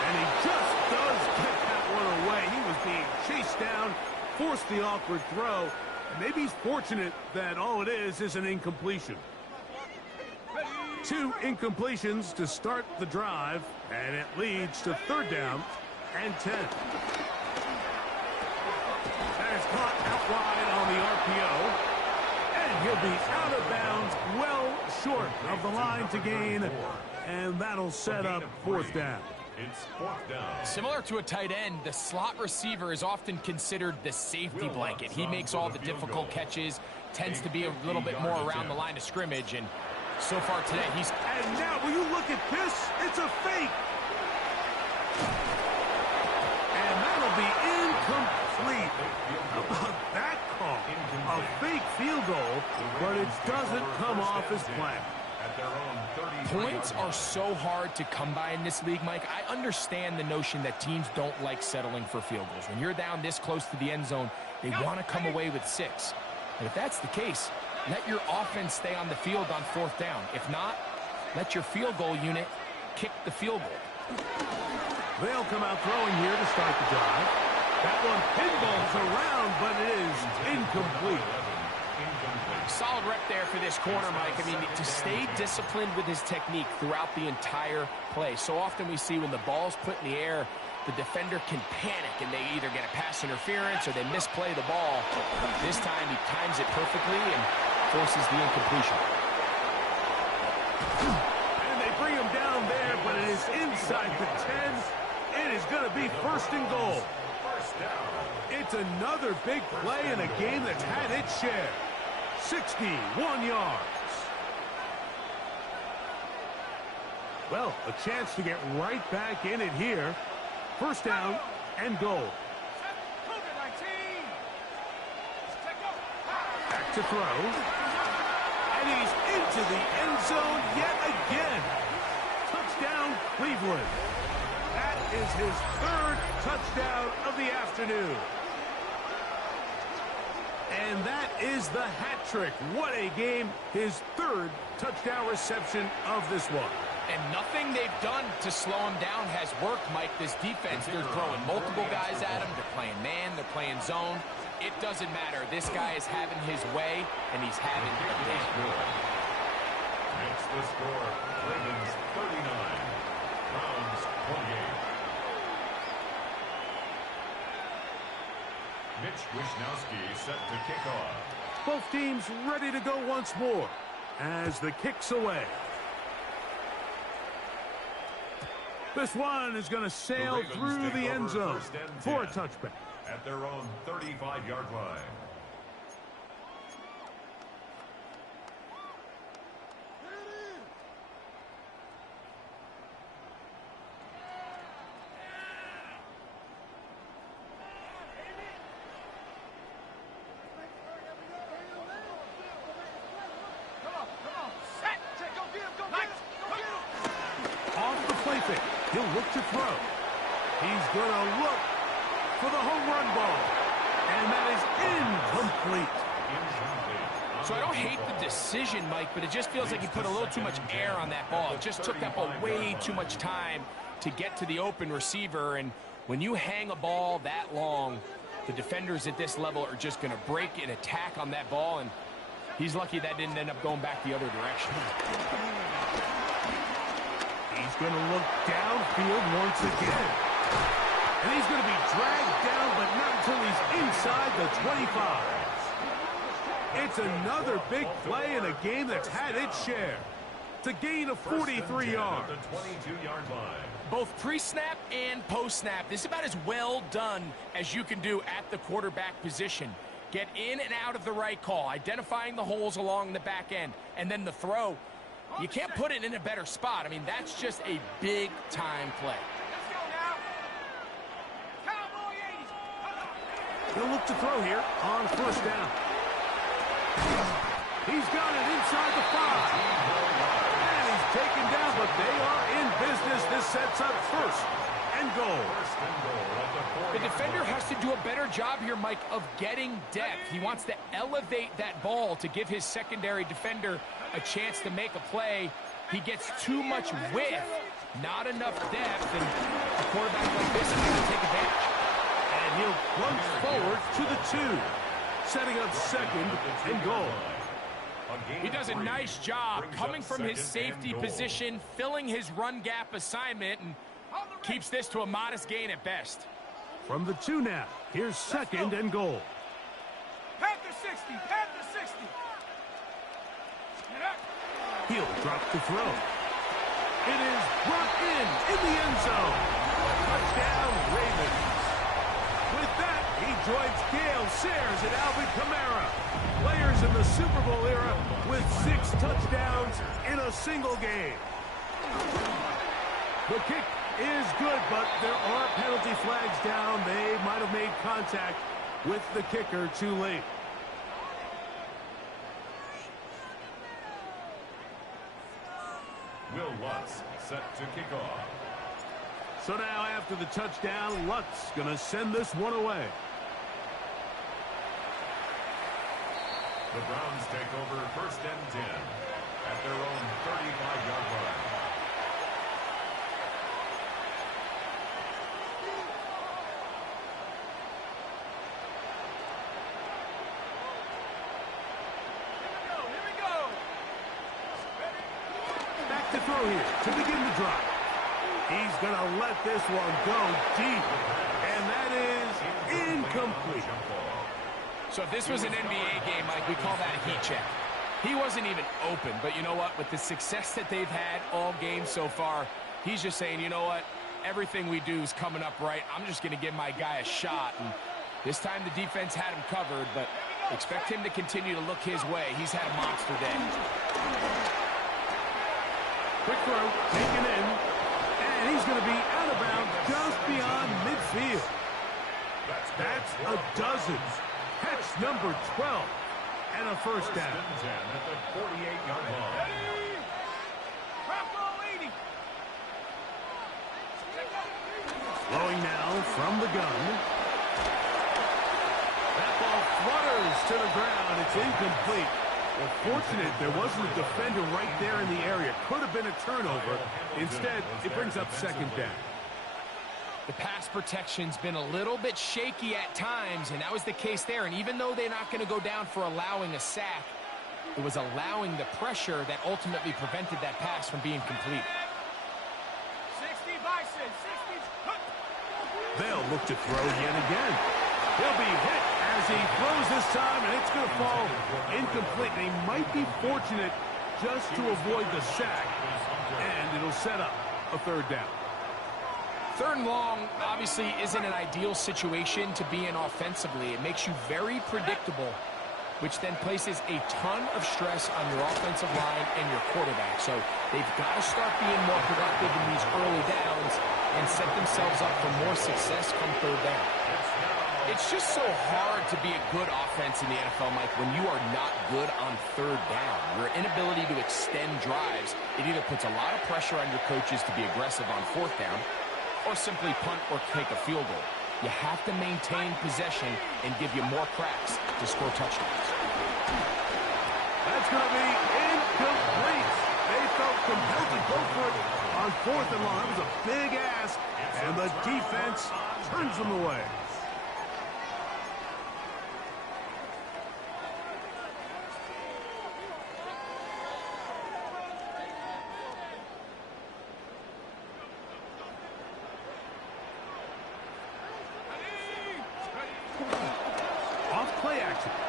and he just does get that one away. He was being chased down, forced the awkward throw. Maybe he's fortunate that all it is an incompletion. 2 incompletions to start the drive, and it leads to third down and 10. That is caught out wide RPO. And he'll be out of bounds, well short of the line to gain. And that'll set up fourth down. It's fourth down. Similar to a tight end, the slot receiver is often considered the safety blanket. He makes all the difficult catches, tends to be a little bit more around the line of scrimmage, and so far today, he's... And now, will you look at this? It's a fake. And that'll be incomplete. How about that call? A fake field goal, but it doesn't come off as planned. Points are so hard to come by in this league, Mike. I understand the notion that teams don't like settling for field goals. When you're down this close to the end zone, they want to come away with 6. And if that's the case, let your offense stay on the field on fourth down. If not, let your field goal unit kick the field goal. They'll come out throwing here to start the drive. That one pinballs around, but it is incomplete. Solid rep there for this corner, Mike. I mean, to stay disciplined with his technique throughout the entire play. So often we see when the ball's put in the air, the defender can panic and they either get a pass interference or they misplay the ball. This time he times it perfectly and forces the incompletion. And they bring him down there, but it is inside the 10. It is going to be first and goal. It's another big play in a game that's had its share. 61 yards. Well, a chance to get right back in it here. First down and goal. Back to throw. And he's into the end zone yet again. Touchdown, Cleveland. That is his 3rd touchdown of the afternoon. And that is the hat trick. What a game. His 3rd touchdown reception of this one. And nothing they've done to slow him down has worked, Mike. This defense, they're throwing multiple guys at him. They're playing man. They're playing zone. It doesn't matter. This guy is having his way, and he's having a day. Makes the score. Ravens 39. Browns 28. Mitch Wishnowsky set to kick off. Both teams ready to go once more as the kick's away. This one is going to sail through the end zone for a touchback. At their own 35-yard line. He'll look to throw. He's going to look for the home run ball. And that is incomplete. So I don't hate the decision, Mike, but it just feels like he put a little too much air on that ball. It just took that ball way too much time to get to the open receiver. And when you hang a ball that long, the defenders at this level are just going to break and attack on that ball. And he's lucky that didn't end up going back the other direction. He's going to look downfield once again. And he's going to be dragged down, but not until he's inside the 25. It's another big play in a game that's had its share. It's a gain of 43 yards. The 22-yard line. Both pre-snap and post-snap, this is about as well done as you can do at the quarterback position. Get in and out of the right call, identifying the holes along the back end, and then the throw. You can't put it in a better spot. I mean, that's just a big-time play. He'll look to throw here on first down. He's got it inside the 5. And he's taken down, but they are in business. This sets up first and goal. The defender has to do a better job here, Mike, of getting depth. He wants to elevate that ball to give his secondary defender a chance to make a play. He gets too much width, not enough depth, and a quarterback like this is going to take advantage. And he'll plunge forward to the 2, setting up second and goal. He does a nice job coming from his safety position, filling his run gap assignment, and keeps this to a modest gain at best. From the 2 now, here's second and goal. Panthers 60. Panther 60. He'll drop the throw. It is brought in the end zone. Touchdown, Ravens. With that, he joins Gale Sayers and Alvin Kamara, players in the Super Bowl era with 6 touchdowns in a single game. The kick is good, but there are penalty flags down. They might have made contact with the kicker too late. Will Lutz set to kick off. So now after the touchdown, Lutz going to send this one away. The Browns take over 1st and 10 at their own 35-yard line. Here we go. Back to throw here to begin the drive. He's going to let this one go deep, and that is incomplete. So if this was an NBA game, Mike, we call that a heat check. He wasn't even open, but you know what? With the success that they've had all game so far, he's just saying, you know what? Everything we do is coming up right. I'm just going to give my guy a shot. And this time the defense had him covered, but expect him to continue to look his way. He's had a monster day. Quick throw, taken in, and he's going to be out of bounds just beyond midfield. That's a dozen. Catch number 12 and a first down. 1st and 10 at the 48-yard line. Throwing now from the gun. That ball flutters to the ground. It's incomplete. Well, fortunate there wasn't a defender right there in the area. Could have been a turnover. Instead, it brings up 2nd down. The pass protection's been a little bit shaky at times, and that was the case there. And even though they're not going to go down for allowing a sack, it was allowing the pressure that ultimately prevented that pass from being complete. 60 Bison, 60. They'll look to throw yet again. He'll be hit as he throws this time, and it's going to fall incomplete. They might be fortunate just to avoid the sack, and it'll set up a 3rd down. 3rd and long obviously isn't an ideal situation to be in offensively. It makes you very predictable, which then places a ton of stress on your offensive line and your quarterback. So they've got to start being more productive in these early downs and set themselves up for more success come 3rd down. It's just so hard to be a good offense in the NFL, Mike, when you are not good on 3rd down. Your inability to extend drives, it either puts a lot of pressure on your coaches to be aggressive on 4th down, or simply punt or take a field goal. You have to maintain possession and give you more cracks to score touchdowns. That's going to be incomplete. They felt compelled to go for it on 4th and long. That was a big ask, and the defense turns them away.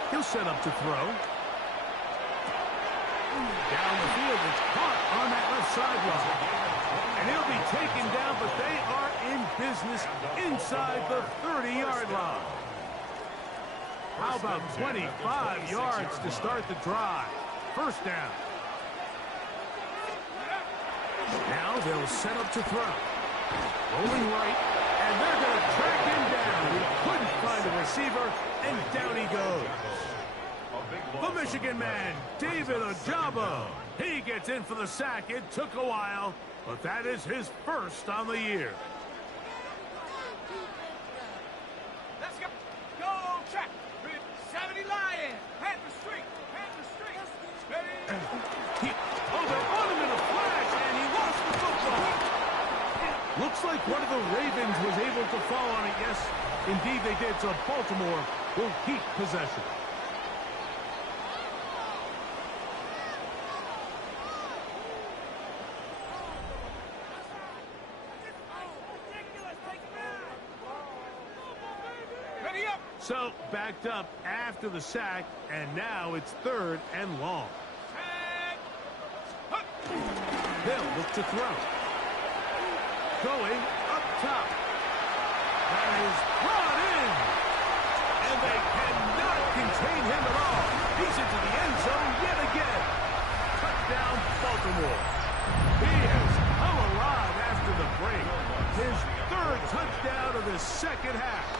He'll set up to throw. Down the field, it's caught on that left sideline. And he'll be taken down, but they are in business inside the 30-yard line. How about 25 yards to start the drive? 1st down. Now they'll set up to throw. Rolling right, and they're going to track him down. He couldn't find a receiver, and down he goes. The Michigan man, David Ojabo. He gets in for the sack. It took a while, but that is his 1st on the year. Let's go. Go track. 70 Lion. Panther Street. Panther Street. Ready? They're on him in a flash, and he lost the football. Looks like one of the Ravens was able to fall on it. Yes, indeed they did. So Baltimore will keep possession. So, backed up after the sack, and now it's 3rd and long. They'll look to throw. Going up top. That is brought in. And they cannot contain him at all. He's into the end zone yet again. Touchdown, Baltimore. He has come alive after the break. His 3rd touchdown of the second half.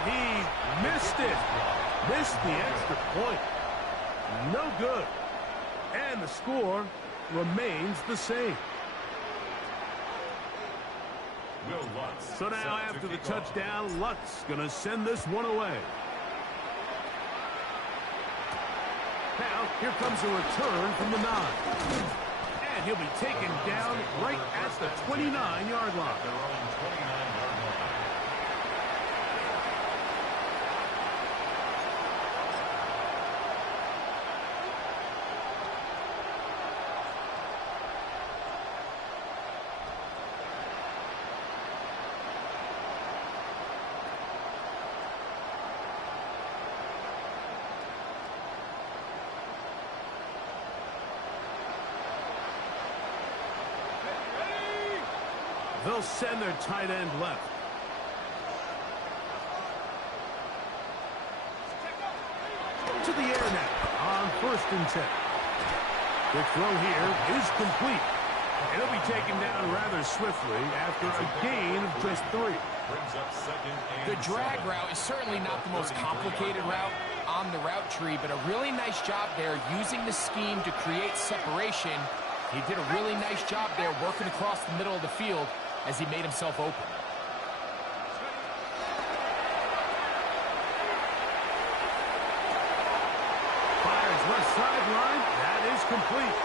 And he missed it. Missed the extra point. No good. And the score remains the same. So now after the touchdown, Lutz going to send this one away. Now, here comes a return from the 9. And he'll be taken down right at the 29-yard line. They'll send their tight end left. To the air now on 1st and 10. The throw here is complete. And he'll be taken down rather swiftly after a gain of just 3. The drag route is certainly not the most complicated route on the route tree, but a really nice job there using the scheme to create separation. He did a really nice job there working across the middle of the field as he made himself open. Fires left sideline. That is complete.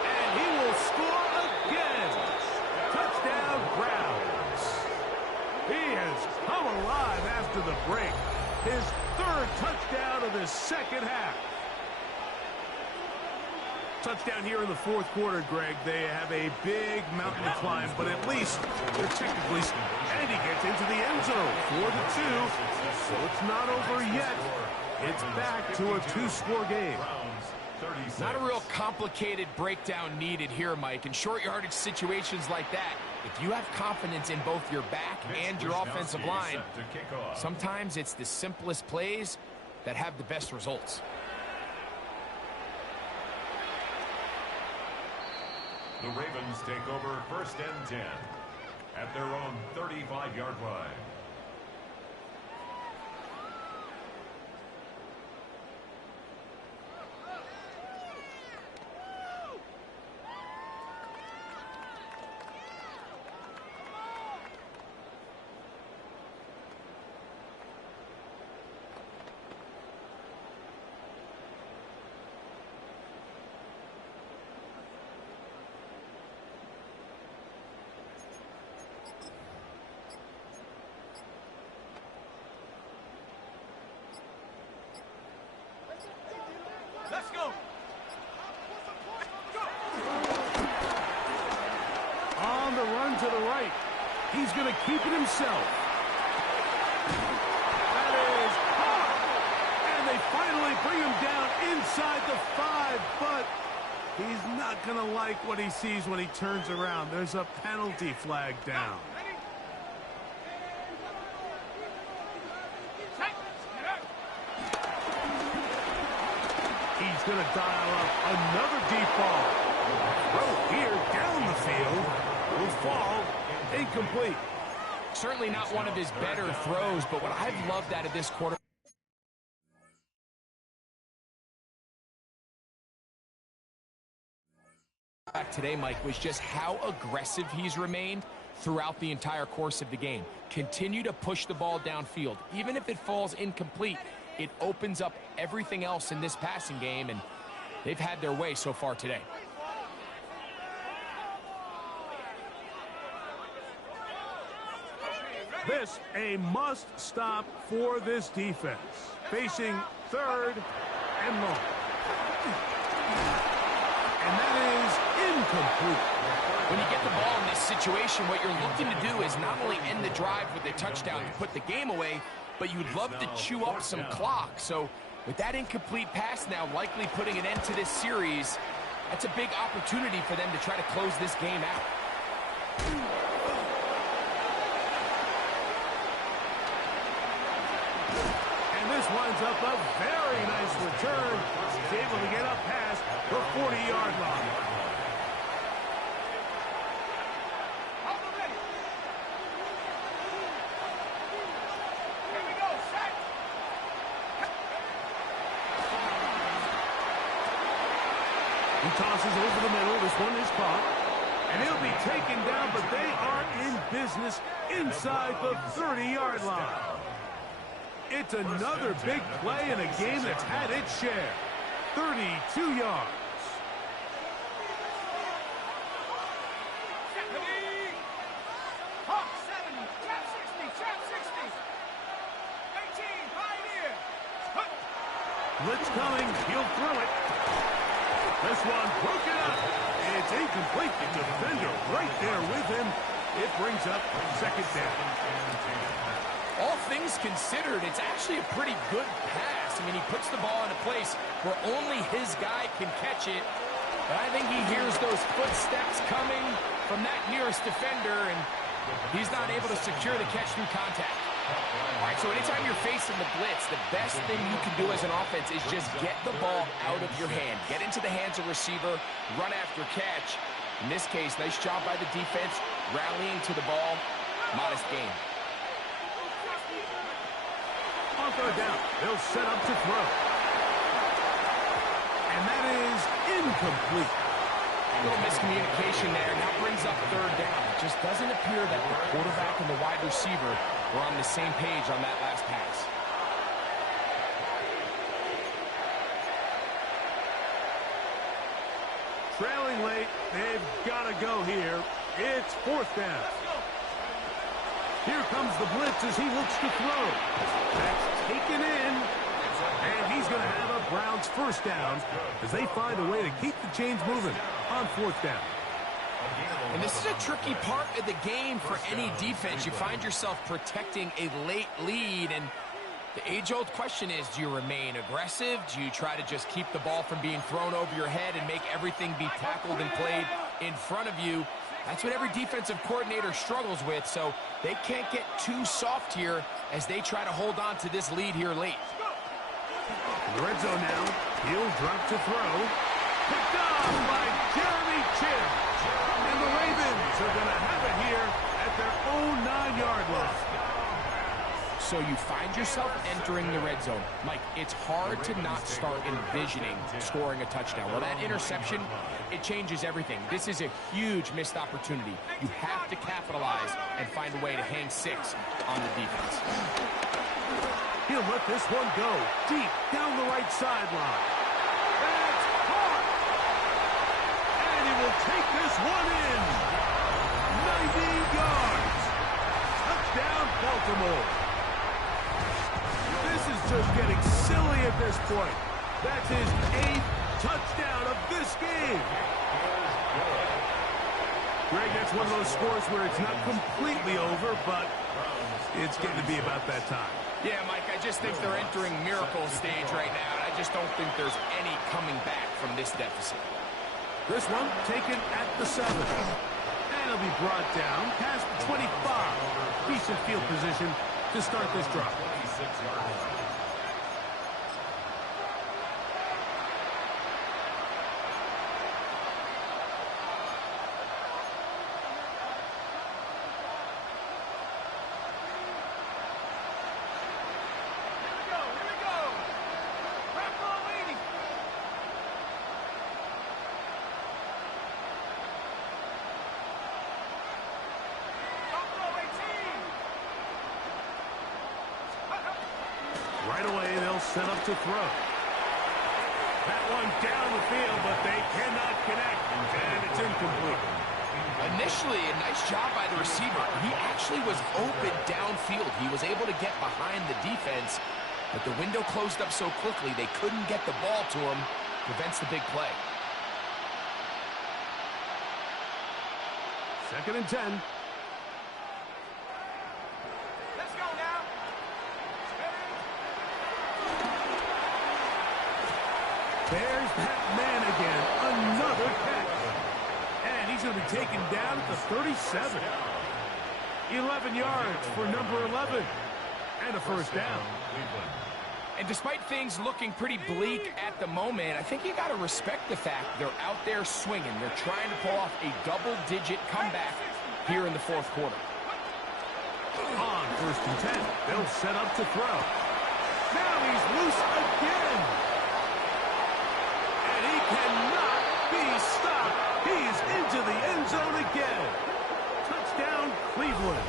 And he will score again. Touchdown, Browns. He has come alive after the break. His 3rd touchdown of the second half. Touchdown here in the 4th quarter, Greg. They have a big mountain to climb, but at least they're technically... And he gets into the end zone for the 2. So it's not over yet. It's back to a 2-score game. Not a real complicated breakdown needed here, Mike. In short yardage situations like that, if you have confidence in both your back and your offensive line, sometimes it's the simplest plays that have the best results. The Ravens take over 1st and 10 at their own 35-yard line. Let's go. On the run to the right. He's going to keep it himself. That is hot. And they finally bring him down inside the 5, but he's not going to like what he sees when he turns around. There's a penalty flag down. He's going to dial up another deep ball. Throw here down the field will fall incomplete. Certainly not one of his better throws, but what I've loved out of this quarterback today, Mike, was just how aggressive he's remained throughout the entire course of the game. Continue to push the ball downfield. Even if it falls incomplete, it opens up everything else in this passing game, and they've had their way so far today. This a must-stop for this defense. Facing 3rd and long. And that is incomplete. When you get the ball in this situation, what you're looking to do is not only end the drive with a touchdown to put the game away, but you'd love to chew up some clock. So with that incomplete pass now likely putting an end to this series, that's a big opportunity for them to try to close this game out. And this winds up a very nice return. He's able to get up past the 40-yard line. He tosses over the middle. This one is caught. And he'll be taken down, but they are in business inside the 30-yard line. It's another big play in a game that's had its share. 32 yards. Blitz coming. He'll throw it. This one broken up. It's incomplete. The defender right there with him. It brings up second down. All things considered, it's actually a pretty good pass. I mean, he puts the ball in a place where only his guy can catch it. But I think he hears those footsteps coming from that nearest defender, and he's not able to secure the catch through contact. All right, so anytime you're facing the blitz, the best thing you can do as an offense is just get the ball out of your hand. Get into the hands of receiver, run after catch. In this case, nice job by the defense, rallying to the ball. Modest gain. On third down, they'll set up to throw. And that is incomplete. A little miscommunication there. Now brings up third down. It just doesn't appear that the quarterback and the wide receiver were on the same page on that last pass. Trailing late, they've got to go here. It's fourth down. Here comes the blitz as he looks to throw. That's taken in, and he's going to have a Browns first down as they find a way to keep the chains moving on fourth down. And this is a tricky part of the game for any defense. You find yourself protecting a late lead, and the age-old question is, do you remain aggressive? Do you try to just keep the ball from being thrown over your head and make everything be tackled and played in front of you? That's what every defensive coordinator struggles with, so they can't get too soft here as they try to hold on to this lead here late. In the red zone now, he'll drop to throw. Picked off by Jeremy Chinn. And the Ravens are going to have it here at their own 9-yard line. So you find yourself entering the red zone. Mike, it's hard to not start envisioning scoring a touchdown. Well, that interception, it changes everything. This is a huge missed opportunity. You have to capitalize and find a way to hang 6 on the defense. He'll let this one go deep down the right sideline. That's caught! And he will take this one in. 90 yards. Touchdown, Baltimore. This is just getting silly at this point. That's his 8th touchdown of this game. Greg, that's one of those scores where it's not completely over, but it's getting to be about that time. Yeah, Mike, I just think they're entering miracle stage right now, and I just don't think there's any coming back from this deficit. This one taken at the 7. And it'll be brought down past 25. Decent field position to start this drive. Right away, they'll set up to throw. That one down the field, but they cannot connect, and it's incomplete. Initially, a nice job by the receiver. He actually was open downfield. He was able to get behind the defense, but the window closed up so quickly they couldn't get the ball to him. Prevents the big play. 2nd and 10. Let's go now. There's that man again. Another catch. And he's going to be taken down at the 37. 11 yards for number 11. And a first down. And despite things looking pretty bleak at the moment, I think you got to respect the fact they're out there swinging. They're trying to pull off a double-digit comeback here in the 4th quarter. On 1st and 10, they'll set up to throw. Now he's loose again. And he cannot be stopped. He's into the end zone again. Touchdown, Cleveland.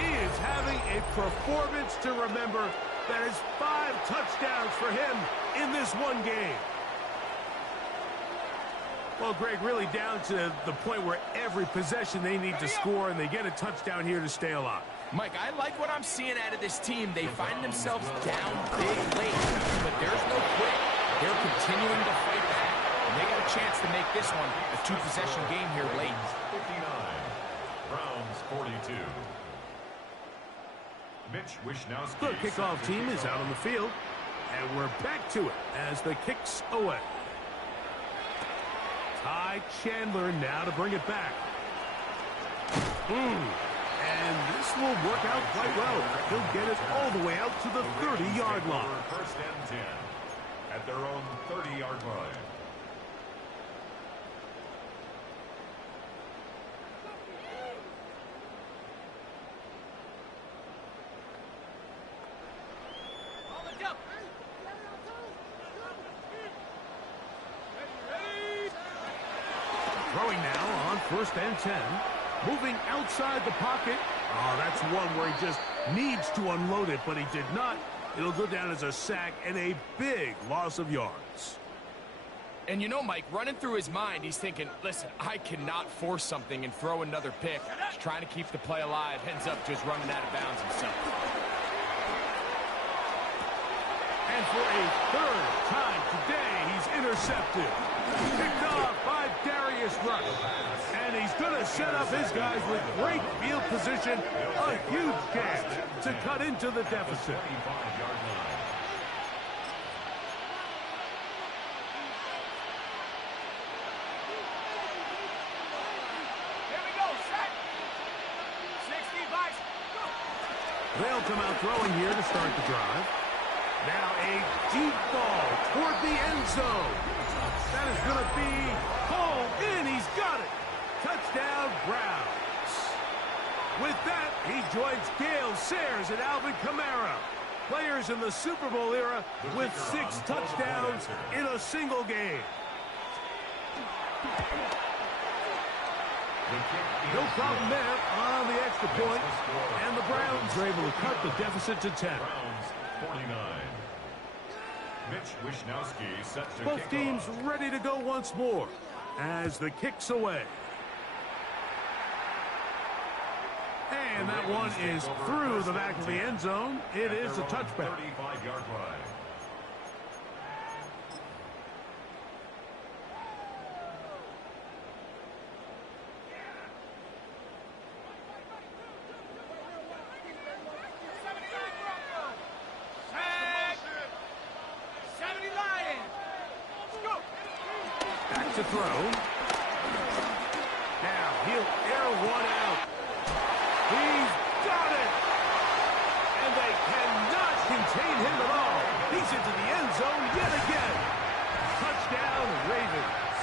He is having a performance to remember. That is 5 touchdowns for him in this one game. Well, Greg, really down to the point where every possession they need to score, and they get a touchdown here to stay alive. Mike, I like what I'm seeing out of this team. They find themselves down big late, but there's no quit. They're continuing to fight back, and they got a chance to make this one a 2-possession game here late. 59, Browns 42. Mitch Wishnowski. The kickoff team is out on the field, and we're back to it as the kick's away. Ty Chandler now to bring it back. And this will work out quite well. He'll get it all the way out to the 30-yard line. 1st and 10 at their own 30-yard line. Throwing now on 1st and 10. Moving outside the pocket. Oh, that's one where he just needs to unload it, but he did not. It'll go down as a sack and a big loss of yards. And you know, Mike, running through his mind, he's thinking, listen, I cannot force something and throw another pick. He's trying to keep the play alive, ends up just running out of bounds himself. And for a 3rd time today, he's intercepted. Picked off by Darius Rush. And he's going to set up his guys with great field position. A huge chance to cut into the deficit. They'll come out throwing here to start the drive. Now a deep ball toward the end zone. That is going to be hauled in. He's got it. Touchdown, Browns. With that, he joins Gale Sayers and Alvin Kamara, players in the Super Bowl era with 6 touchdowns in a single game. No problem there on the extra point, and the Browns are able to cut the deficit to 10. Browns 49. Mitch Wishnowski set to Both teams ready to go once more as the kick's away. And that one is through the back of the end zone. It is a touchback. 35-yard line. Back to throw. Now he'll air one out. He's got it! And they cannot contain him at all. He's into the end zone yet again. Touchdown, Ravens.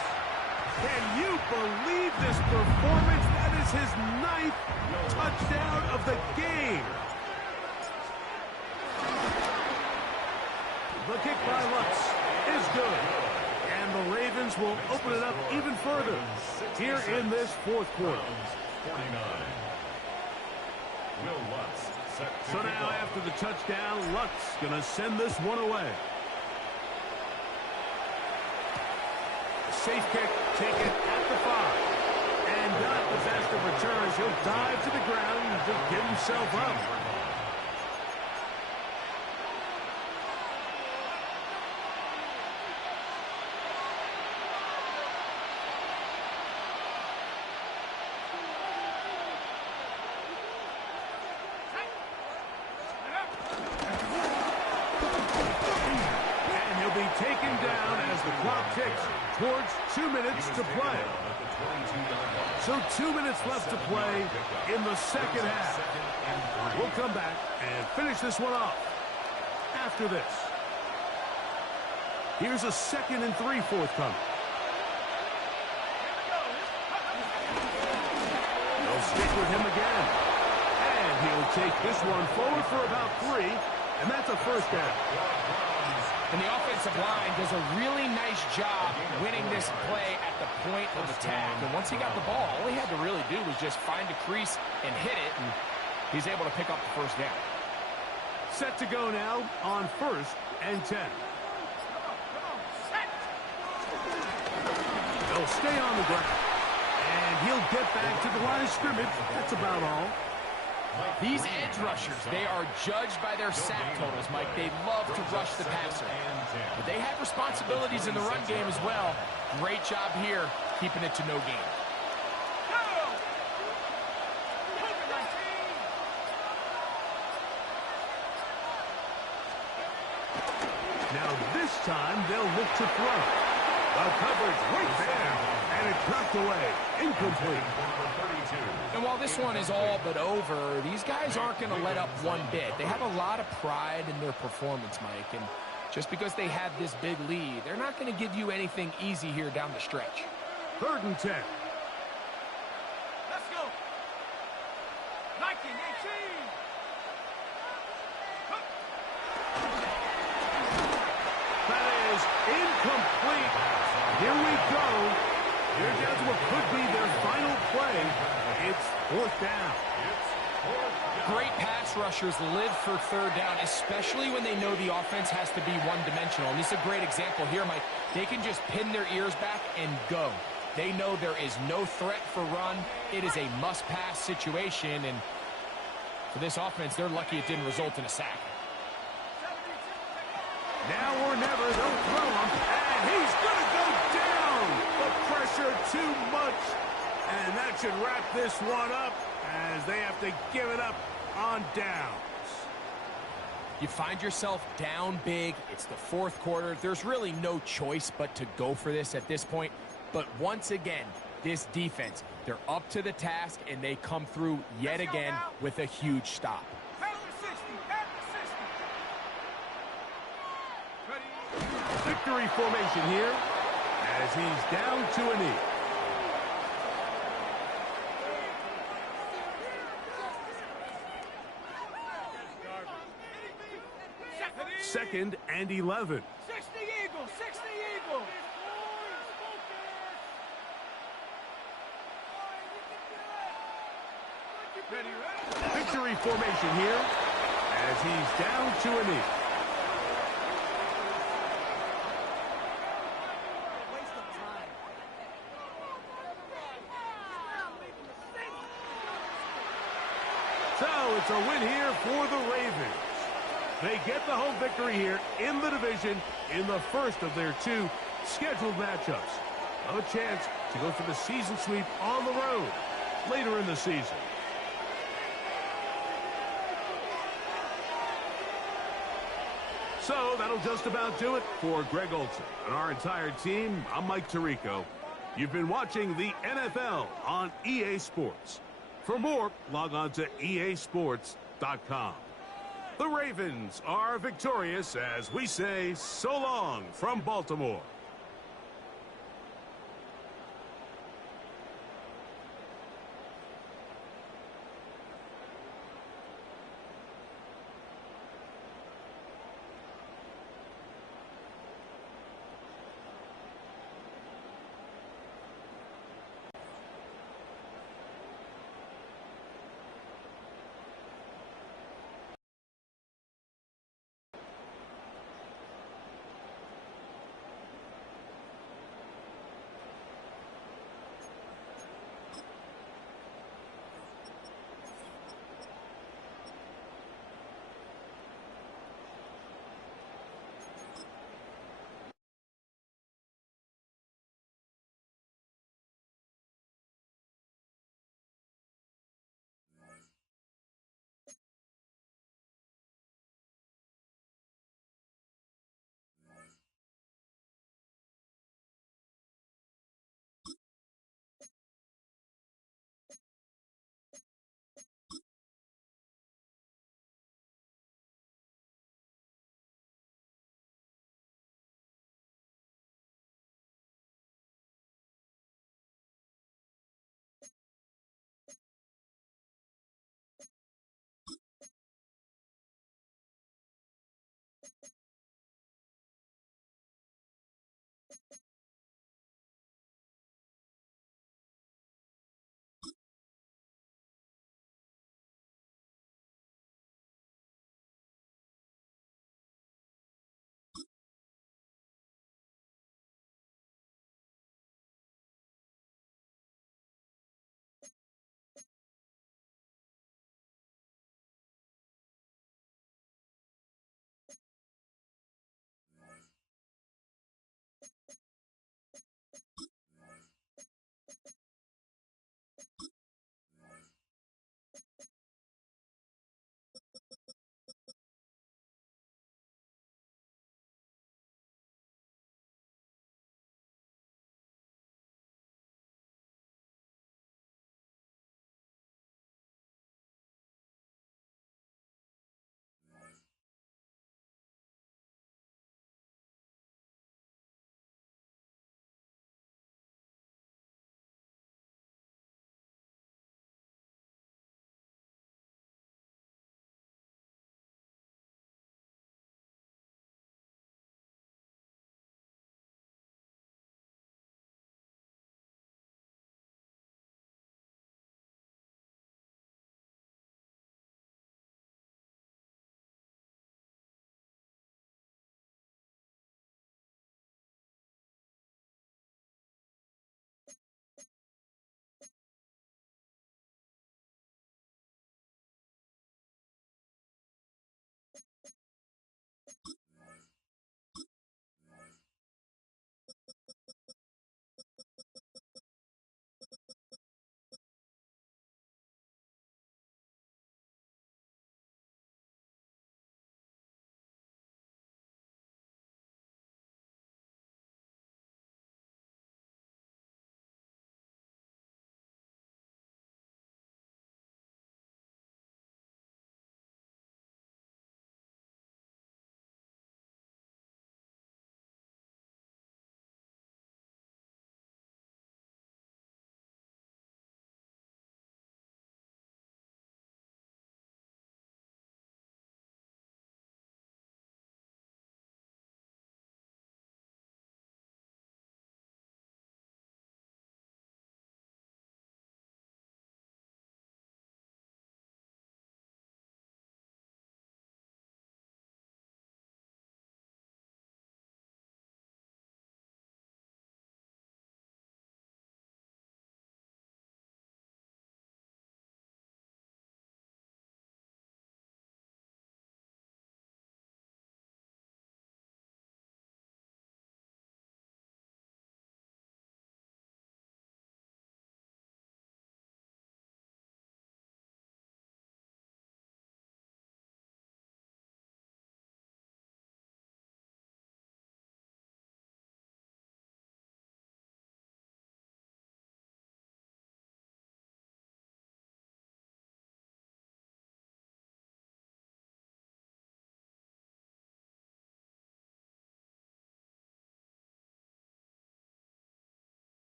Can you believe this performance? That is his 9th touchdown of the game. The kick by Lutz is good. And the Ravens will open it up even further here in this 4th quarter. 49. Will Lutz set to So now after the touchdown, Lutz going to send this one away. Safe kick taken at the 5. And not the best of returns. He'll dive to the ground and just give himself up. towards 2 minutes to play. So 2 minutes left to play in the second half. We'll come back and finish this one off after this. Here's a 2nd and 3 forthcoming. They'll stick with him again. And he'll take this one forward for about 3, and that's a first down. And the offensive line does a really nice job winning this play at the point of attack. And once he got the ball, all he had to really do was just find a crease and hit it, and he's able to pick up the first down. Set to go now on 1st and 10. They'll stay on the ground. And he'll get back to the line of scrimmage. That's about all. These edge rushers, they are judged by their sack totals, Mike. They love to rush the passer. But they have responsibilities in the run game as well. Great job here, keeping it to no gain. Now this time they'll look to throw. The coverage right there. And it's knocked away. Incomplete. And while this one is all but over, these guys aren't going to let up one bit. They have a lot of pride in their performance, Mike. And just because they have this big lead, they're not going to give you anything easy here down the stretch. 3rd and 10. Let's go. 19, 18. That is incomplete. Here we go. They're down to what could be their final play. It's 4th down. Great pass rushers live for 3rd down, especially when they know the offense has to be one-dimensional. And this is a great example here, Mike. They can just pin their ears back and go. They know there is no threat for run. It is a must-pass situation. And for this offense, they're lucky it didn't result in a sack. Now or never, they'll throw him, and he's going to go down. The pressure too much, and that should wrap this one up as they have to give it up on downs. You find yourself down big. It's the 4th quarter. There's really no choice but to go for this at this point. But once again, this defense, they're up to the task, and they come through yet again with a huge stop. Victory formation here as he's down to a knee. Second and 11. 60 Eagles, 60 Eagles. Victory formation here as he's down to a knee. So it's a win here for the Ravens. They get the home victory here in the division in the first of their 2 scheduled matchups. A chance to go for the season sweep on the road later in the season. So that'll just about do it for Greg Olson and our entire team. I'm Mike Tirico. You've been watching the NFL on EA Sports. For more, log on to easports.com. The Ravens are victorious as we say so long from Baltimore.